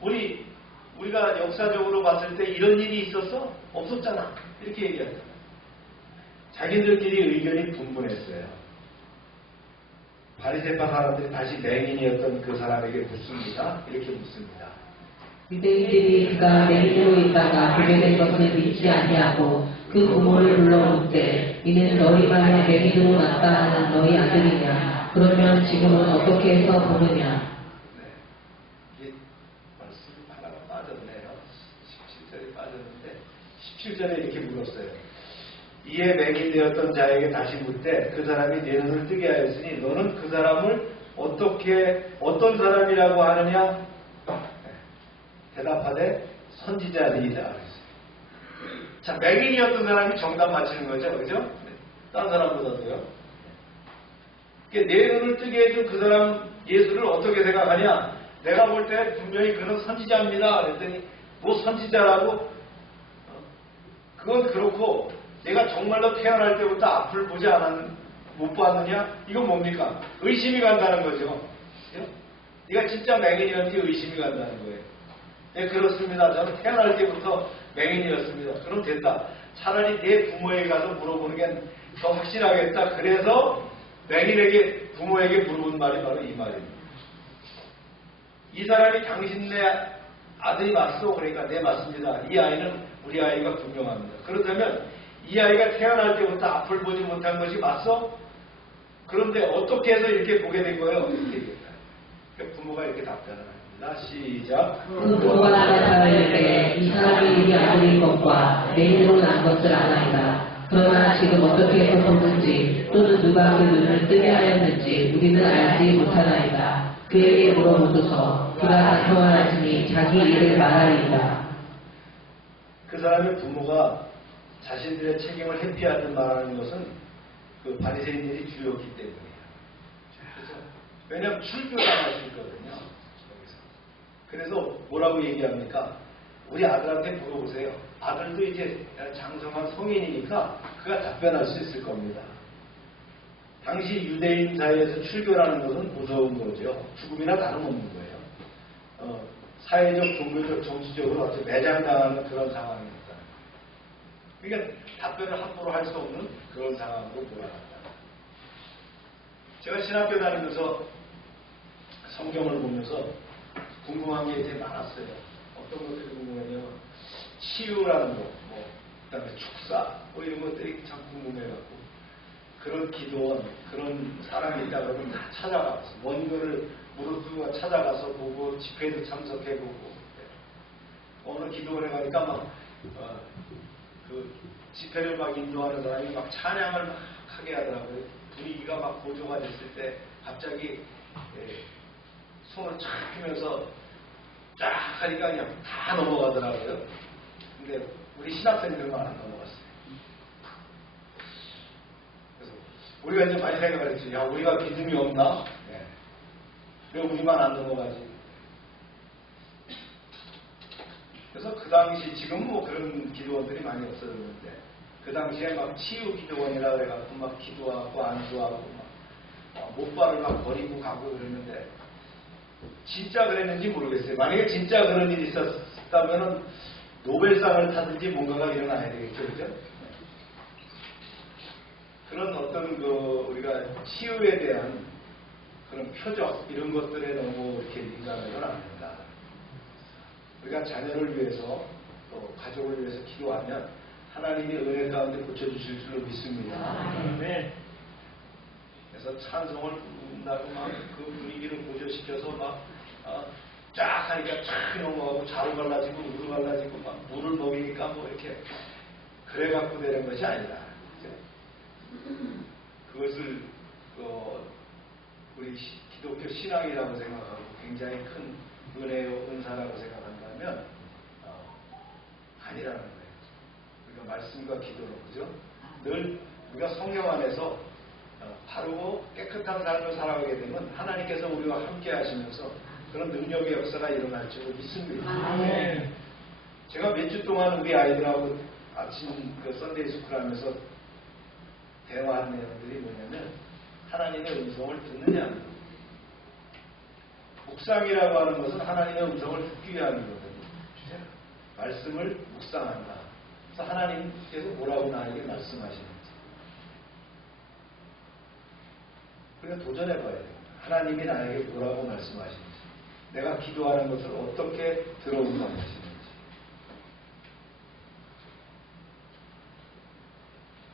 우리가 역사적으로 봤을 때 이런 일이 있었어? 없었잖아. 이렇게 얘기하잖아. 자기들끼리 의견이 분분했어요. 바리새파 사람들이 다시 맹인이었던 그 사람에게 묻습니다. 이렇게 묻습니다. 유대인들이 그가 맹인으로 있다가 보게 된 것을 믿지 아니하고 그 부모를 불러 묻되 이는 너희만의 맹인으로 났다 하는 너희 아들이냐? 그러면 지금은 어떻게 해서 보느냐? 이게 말씀이 하나가 빠졌네요. 17절에 빠졌는데 17절에 이렇게 물었어요. 이에 맹인되었던 자에게 다시 묻되 그 사람이 내 눈을 뜨게 하였으니 너는 그 사람을 어떤 사람이라고 하느냐? 대답하되 선지자니이다. 자, 맹인이었던 사람이 정답 맞히는 거죠. 그죠? 딴 사람보다도요. 내 눈을 뜨게 해준 그 사람 예수를 어떻게 생각하냐? 내가 볼 때 분명히 그는 선지자입니다. 그랬더니 뭐 선지자라고? 그건 그렇고 내가 정말로 태어날 때부터 앞을 보지 못 봤느냐? 이건 뭡니까? 의심이 간다는 거죠. 네가 진짜 맹인이었는지 의심이 간다는 거예요. 네, 그렇습니다. 저는 태어날 때부터 맹인이었습니다. 그럼 됐다. 차라리 내 부모에게 가서 물어보는 게 더 확실하겠다. 그래서 맹인에게 부모에게 물어본 말이 바로 이 말입니다. 이 사람이 당신네 아들이 맞소? 그러니까 네 맞습니다. 이 아이는 우리 아이가 분명합니다. 그렇다면 이 아이가 태어날 때부터 앞을 보지 못한 것이 맞소? 그런데 어떻게 해서 이렇게 보게 된 거예요? 이렇게 얘기했다. 그러니까 부모가 이렇게 답변을 합니다. 시작. 그 부모가 나타날 때 이 사람이 우리 아들인 것과 맹인으로 난 것을 아나이다. 그러나 지금 어떻게 해서 보는지 또는 누가 그 눈을 뜨게 하였는지 우리는 알지 못하나이다. 그에게 물어보소서. 그가 단통하였으니 자기 일을 말하리이다. 그 사람의 부모가 자신들의 책임을 회피하듯 말하는 것은 그 바리새인들이 주였기 때문이에요. 그렇죠? 왜냐하면 출교를 하시거든요. 그래서 뭐라고 얘기합니까? 우리 아들한테 물어보세요. 아들도 이제 장성한 성인이니까 그가 답변할 수 있을 겁니다. 당시 유대인 사이에서 출교라는 것은 무서운 거죠. 죽음이나 다름없는 거예요. 사회적, 종교적, 정치적으로 아주 매장당하는 그런 상황이었다. 그러니까 답변을 함부로 할 수 없는 그런 상황으로 몰아갔다. 제가 신학교 다니면서 성경을 보면서 궁금한 게 이제 많았어요. 어떤 것들이 궁금하냐면 치유라는 거, 그다음에 축사, 이런 것들이 참 궁금해갖고 그런 기도원, 그런 사람이 있다 그러면 다 찾아가서 원고를 무릎 찾아가서 보고 집회도 참석해보고 어느 기도원에 가니까 막 그 집회를 막 인도하는 사람이 막 찬양을 막 하게 하더라고요. 분위기가 막 고조가 됐을 때 갑자기 손을 쫙 펴면서 쫙 하니까 그냥 다 넘어가더라고요. 근데 우리 신학생들만 안 넘어갔어요. 그래서 우리가 이제 많이 생각을 했죠. 야, 우리가 믿음이 없나? 네. 왜 우리만 안 넘어가지? 그래서 그 당시, 지금 뭐 그런 기도원들이 많이 없어졌는데, 그 당시에 막 치유 기도원이라 그래갖고 막 기도하고 안수하고 막 못발을 막 버리고 가고 그랬는데, 진짜 그랬는지 모르겠어요. 만약에 진짜 그런 일이 있었다면 노벨상을 타든지 뭔가가 일어나야 되겠죠, 그죠? 그런 어떤 우리가 치유에 대한 그런 표적, 이런 것들에 너무 이렇게 민감해서는 안 된다. 우리가 자녀를 위해서 또 가족을 위해서 기도하면 하나님이 은혜 가운데 고쳐주실 줄로 믿습니다. 네. 그래서 찬송을 부른다고 막 그 분위기를 고조시켜서 막 쫙 하니까 쫙 넘어가고 자루 갈라지고 우루 갈라지고 막 물을 먹이니까 뭐 이렇게 그래갖고 되는 것이 아니라, 그것을 우리 기독교 신앙이라고 생각하고 굉장히 큰 은혜요 은사라고 생각한다면 아니라는 거예요. 우리가 말씀과 기도로, 그죠? 늘 우리가 성령 안에서 바르고 깨끗한 삶을 살아가게 되면 하나님께서 우리와 함께 하시면서 그런 능력의 역사가 일어날 줄 믿습니다. 네. 제가 몇 주 동안 우리 아이들하고 아침 썬데이 스쿨 하면서 대화한 내용들이 뭐냐면, 하나님의 음성을 듣느냐는 거예요. 묵상이라고 하는 것은 하나님의 음성을 듣기 위한 거거든요. 말씀을 묵상한다. 그래서 하나님께서 뭐라고 나에게 말씀하시는지 우리가 도전해봐야 됩니다. 하나님이 나에게 뭐라고 말씀하시는지, 내가 기도하는 것을 어떻게 들어온다하시는지.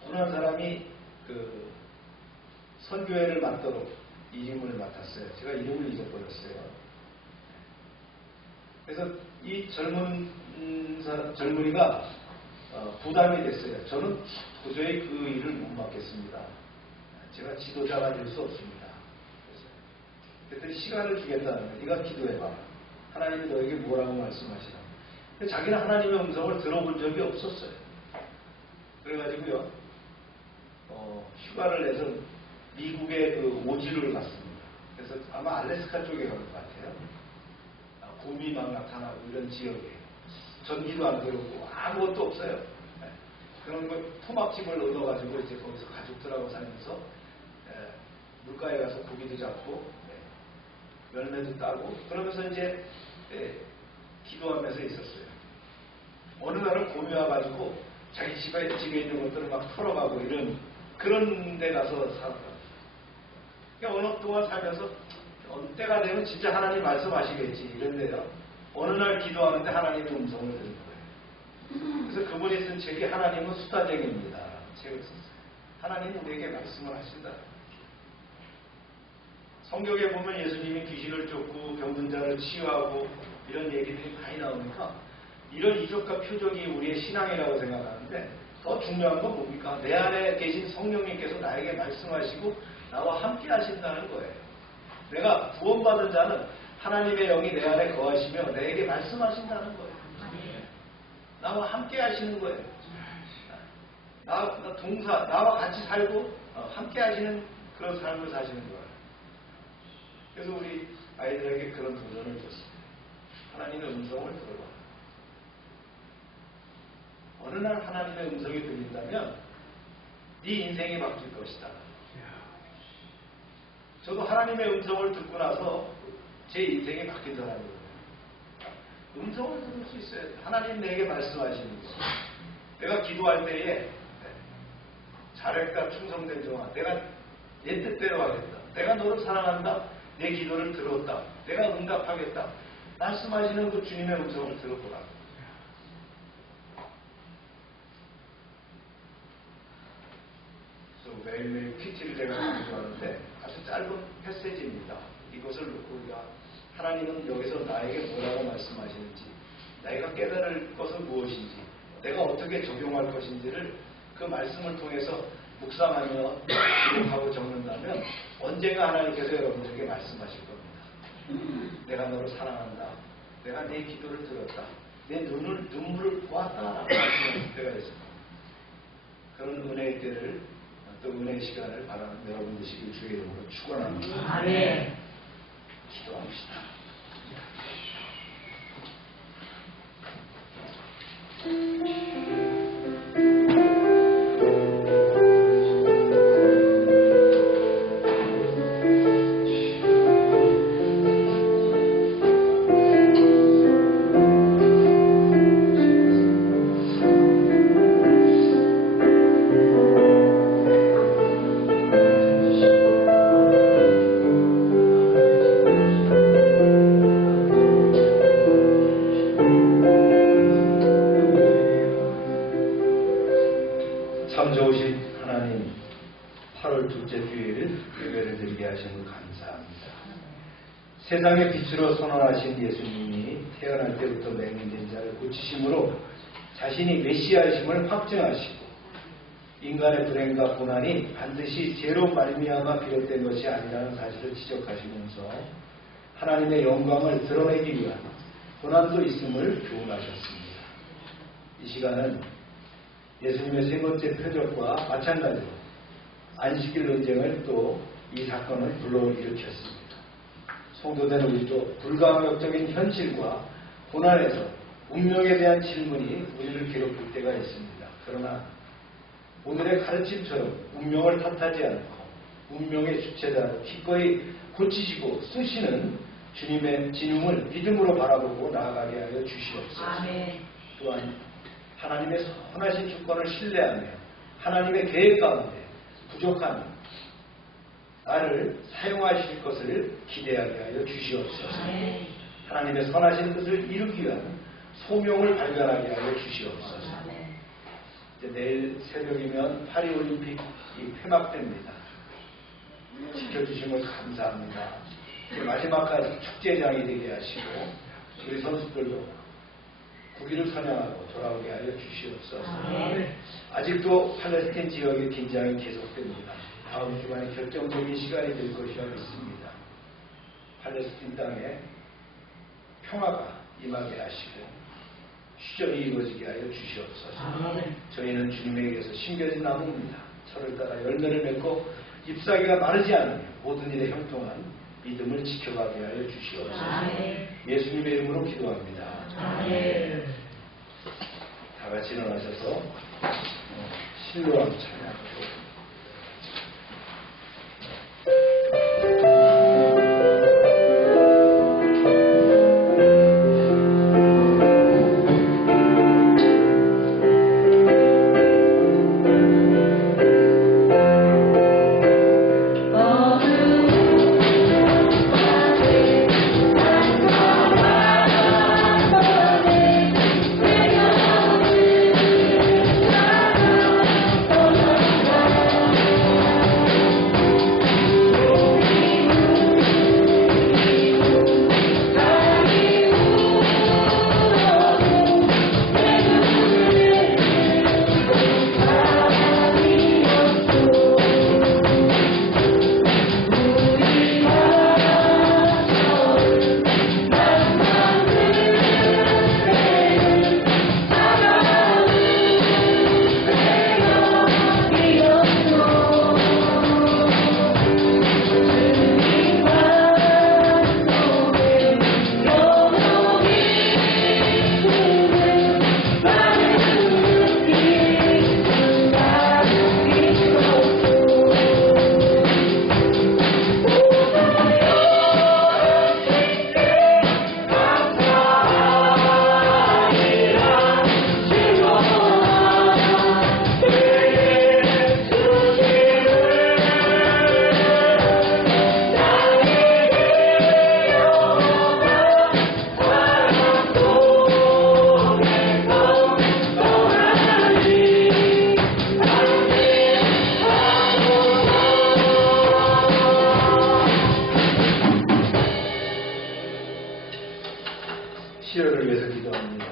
어느 한 사람이 선교회를 맡도록 이임을 맡았어요. 제가 이름을 잊어버렸어요. 그래서 이 젊은이가 부담이 됐어요. 저는 도저히 그 일을 못 맡겠습니다. 제가 지도자가 될 수 없습니다. 그랬더니 시간을 주겠다는 거예요. 네가 기도해봐. 하나님이 너에게 뭐라고 말씀하시나. 근데 자기는 하나님의 음성을 들어본 적이 없었어요. 그래가지고요, 휴가를 내서 미국의 오지를 갔습니다. 그래서 아마 알래스카 쪽에 간 것 같아요. 곰이 막 나타나고 이런 지역에 전기도 안 들어오고 아무것도 없어요. 네. 그런 거 토막집을 얻어가지고 이제 거기서 가족들하고 살면서 물가에 가서 고기도 잡고 열매도 따고 그러면서 이제 기도하면서 있었어요. 어느 날은 곰이 와가지고 자기 집에 있는 것들을 막 털어가고 이런 그런 데 가서 살았거든요. 그러니까 어느 동안 살면서 어느 때가 되면 진짜 하나님 말씀하시겠지 이런데요. 어느 날 기도하는데 하나님의 음성을 듣는 거예요. 그래서 그분이 쓴 책이 하나님은 수다쟁이입니다. 책을 썼어요. 하나님은 우리에게 말씀을 하신다. 성경에 보면 예수님이 귀신을 쫓고 병든 자를 치유하고 이런 얘기들이 많이 나오니까 이런 이적과 표적이 우리의 신앙이라고 생각하는데, 더 중요한 건 뭡니까? 내 안에 계신 성령님께서 나에게 말씀하시고 나와 함께 하신다는 거예요. 내가 구원받은 자는 하나님의 영이 내 안에 거하시며 내게 말씀하신다는 거예요. 나와 함께 하시는 거예요. 나와 같이 살고 함께 하시는 그런 삶을 사시는 거예요. 그래서 우리 아이들에게 그런 도전을 줬습니다. 하나님의 음성을 들어봐. 어느 날 하나님의 음성이 들린다면 네 인생이 바뀔 것이다. 저도 하나님의 음성을 듣고 나서 제 인생이 바뀐 사람이거든요. 음성을 들을 수 있어요. 하나님 내게 말씀하시는 거. 내가 기도할 때에 잘했다, 충성된 종아, 내가 내 뜻대로 하겠다. 내가 너를 사랑한다. 내 기도를 들었다. 내가 응답하겠다. 말씀하시는 그 주님의 음성을 들어보라. 그래서 매일매일 PT를 제가 강조하는데 아주 짧은 패세지입니다. 이것을 놓고 우리가 하나님은 여기서 나에게 뭐라고 말씀하시는지, 내가 깨달을 것은 무엇인지, 내가 어떻게 적용할 것인지를 그 말씀을 통해서 묵상하며 기록하고 적는다면 언젠가 하나님께서 여러분들에게 말씀하실 겁니다. 내가 너를 사랑한다. 내가 내 기도를 들었다. 내 눈물을 보았다라고 말씀하실 때가 있습니다. 그런 은혜의 때를 또 은혜의 시간을 바라는 여러분 되시길 주의 이름으로 축원합니다. 아멘. 기도합시다. 참 좋으신 하나님, 8월 둘째 주일 예배를 드리게 하심을 감사합니다. 세상의 빛으로 선언하신 예수님이 태어날 때부터 맹인된 자를 고치심으로 자신이 메시아이심을 확증하시고 인간의 불행과 고난이 반드시 죄로 말미암아 비롯된 것이 아니라는 사실을 지적하시면서 하나님의 영광을 드러내기 위한 고난도 있음을 교훈하셨습니다. 이 시간은 예수님의 세 번째 표적과 마찬가지로 안식일 논쟁을 또 이 사건을 불러일으켰습니다. 성도된 우리도 불가항력적인 현실과 고난에서 운명에 대한 질문이 우리를 괴롭힐 때가 있습니다. 그러나 오늘의 가르침처럼 운명을 탓하지 않고 운명의 주체자로 기꺼이 고치시고 쓰시는 주님의 진움을 믿음으로 바라보고 나아가게 하여 주시옵소서. 아멘. 또한 하나님의 선하신 주권을 신뢰하며 하나님의 계획 가운데 부족한 나를 사용하실 것을 기대하게 하여 주시옵소서. 아멘. 하나님의 선하신 뜻을 이루기 위한 소명을 발견하게 하여 주시옵소서. 아멘. 이제 내일 새벽이면 파리올림픽이 폐막됩니다. 지켜주심을 감사합니다. 이제 마지막까지 축제장이 되게 하시고 우리 선수들도 국위를 선양하고 돌아오게 하여 주시옵소서. 아멘. 아직도 팔레스틴 지역의 긴장이 계속됩니다. 다음 주간에 결정적인 시간이 될 것이라 믿습니다. 팔레스틴 땅에 평화가 임하게 하시고 휴전이 이루어지게 하여 주시옵소서. 아멘. 저희는 주님에게서 심겨진 나무입니다. 철을 따라 열매를 맺고 잎사귀가 마르지 않으며 모든 일에 형통한 믿음을 지켜가게 하여 주시옵소서. 아멘. 예수님의 이름으로 기도합니다. 아멘. 다 같이 일어나셔서 신로함 찬양하고 치료를 위해서 기도합니다.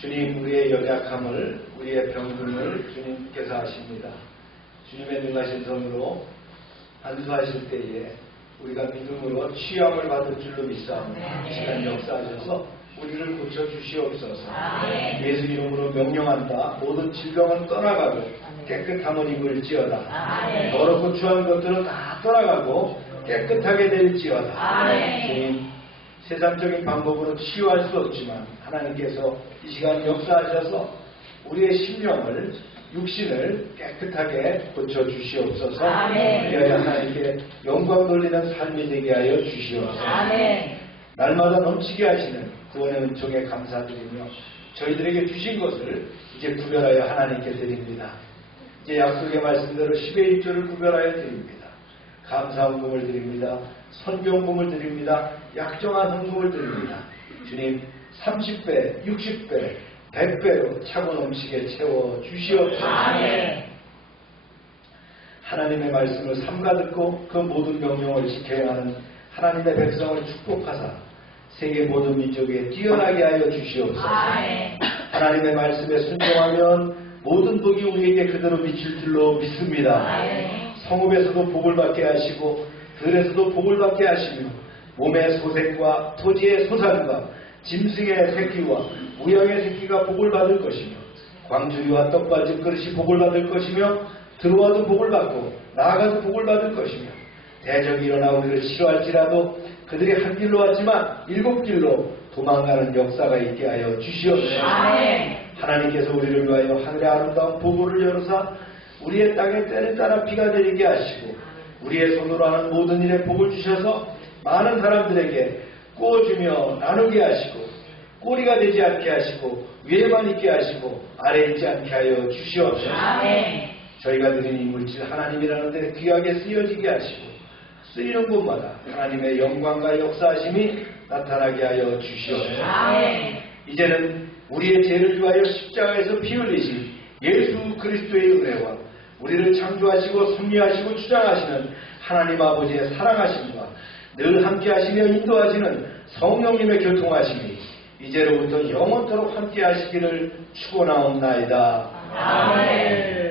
주님, 우리의 연약함을, 우리의 병듦을 주님께서 아십니다. 주님의 능하신 손으로 안수하실 때에 우리가 믿음으로 취함을 받을 줄로 믿사옵니다. 이 시간 역사하셔서 우리를 고쳐주시옵소서. 예수 이름으로 명령한다. 모든 질병은 떠나가고 깨끗함을 입을지어다. 더럽고 추한 것들은 다 떠나가고 깨끗하게 될지어다. 주님, 세상적인 방법으로 치유할 수 없지만 하나님께서 이 시간 역사하셔서 우리의 심령을, 육신을 깨끗하게 고쳐주시옵소서. 그리하여 하나님께 영광 돌리는 삶이 되게 하여 주시옵소서. 날마다 넘치게 하시는 구원의 은총에 감사드리며 저희들에게 주신 것을 이제 구별하여 하나님께 드립니다. 이제 약속의 말씀대로 10의 1조를 구별하여 드립니다. 감사헌금을 드립니다. 선경금을 드립니다. 약정한 헌금을 드립니다. 주님, 30배, 60배, 100배로 차고 넘치게 채워 주시옵소서. 하나님의 말씀을 삼가 듣고 그 모든 명령을 지켜야 하는 하나님의 백성을 축복하사 세계 모든 민족에 뛰어나게 하여 주시옵소서. 하나님의 말씀에 순종하면 모든 복이 우리에게 그대로 미칠 줄로 믿습니다. 성읍에서도 복을 받게 하시고 들에서도 복을 받게 하시며 몸의 소생과 토지의 소산과 짐승의 새끼와 우양의 새끼가 복을 받을 것이며 광주리와 떡받은 그릇이 복을 받을 것이며 들어와도 복을 받고 나아가도 복을 받을 것이며 대적이 일어나 우리를 싫어할지라도 그들이 한 길로 왔지만 7길로 도망가는 역사가 있게 하여 주시옵소서. 하나님께서 우리를 위하여 하늘의 아름다운 보고를 열어사 우리의 땅에 때를 따라 비가 내리게 하시고 우리의 손으로 하는 모든 일에 복을 주셔서 많은 사람들에게 꾸어주며 나누게 하시고 꼬리가 되지 않게 하시고 위에만 있게 하시고 아래에 있지 않게 하여 주시옵소서. 저희가 드린 이 물질 하나님이라는 데 귀하게 쓰여지게 하시고 쓰이는 곳마다 하나님의 영광과 역사하심이 나타나게 하여 주시옵소서. 이제는 우리의 죄를 위하여 십자가에서 피 흘리신 예수 그리스도의 은혜와 우리를 창조하시고 섭리하시고 주장하시는 하나님 아버지의 사랑하심과 늘 함께하시며 인도하시는 성령님의 교통하심이 이제로부터 영원토록 함께하시기를 축원하옵나이다. 아멘.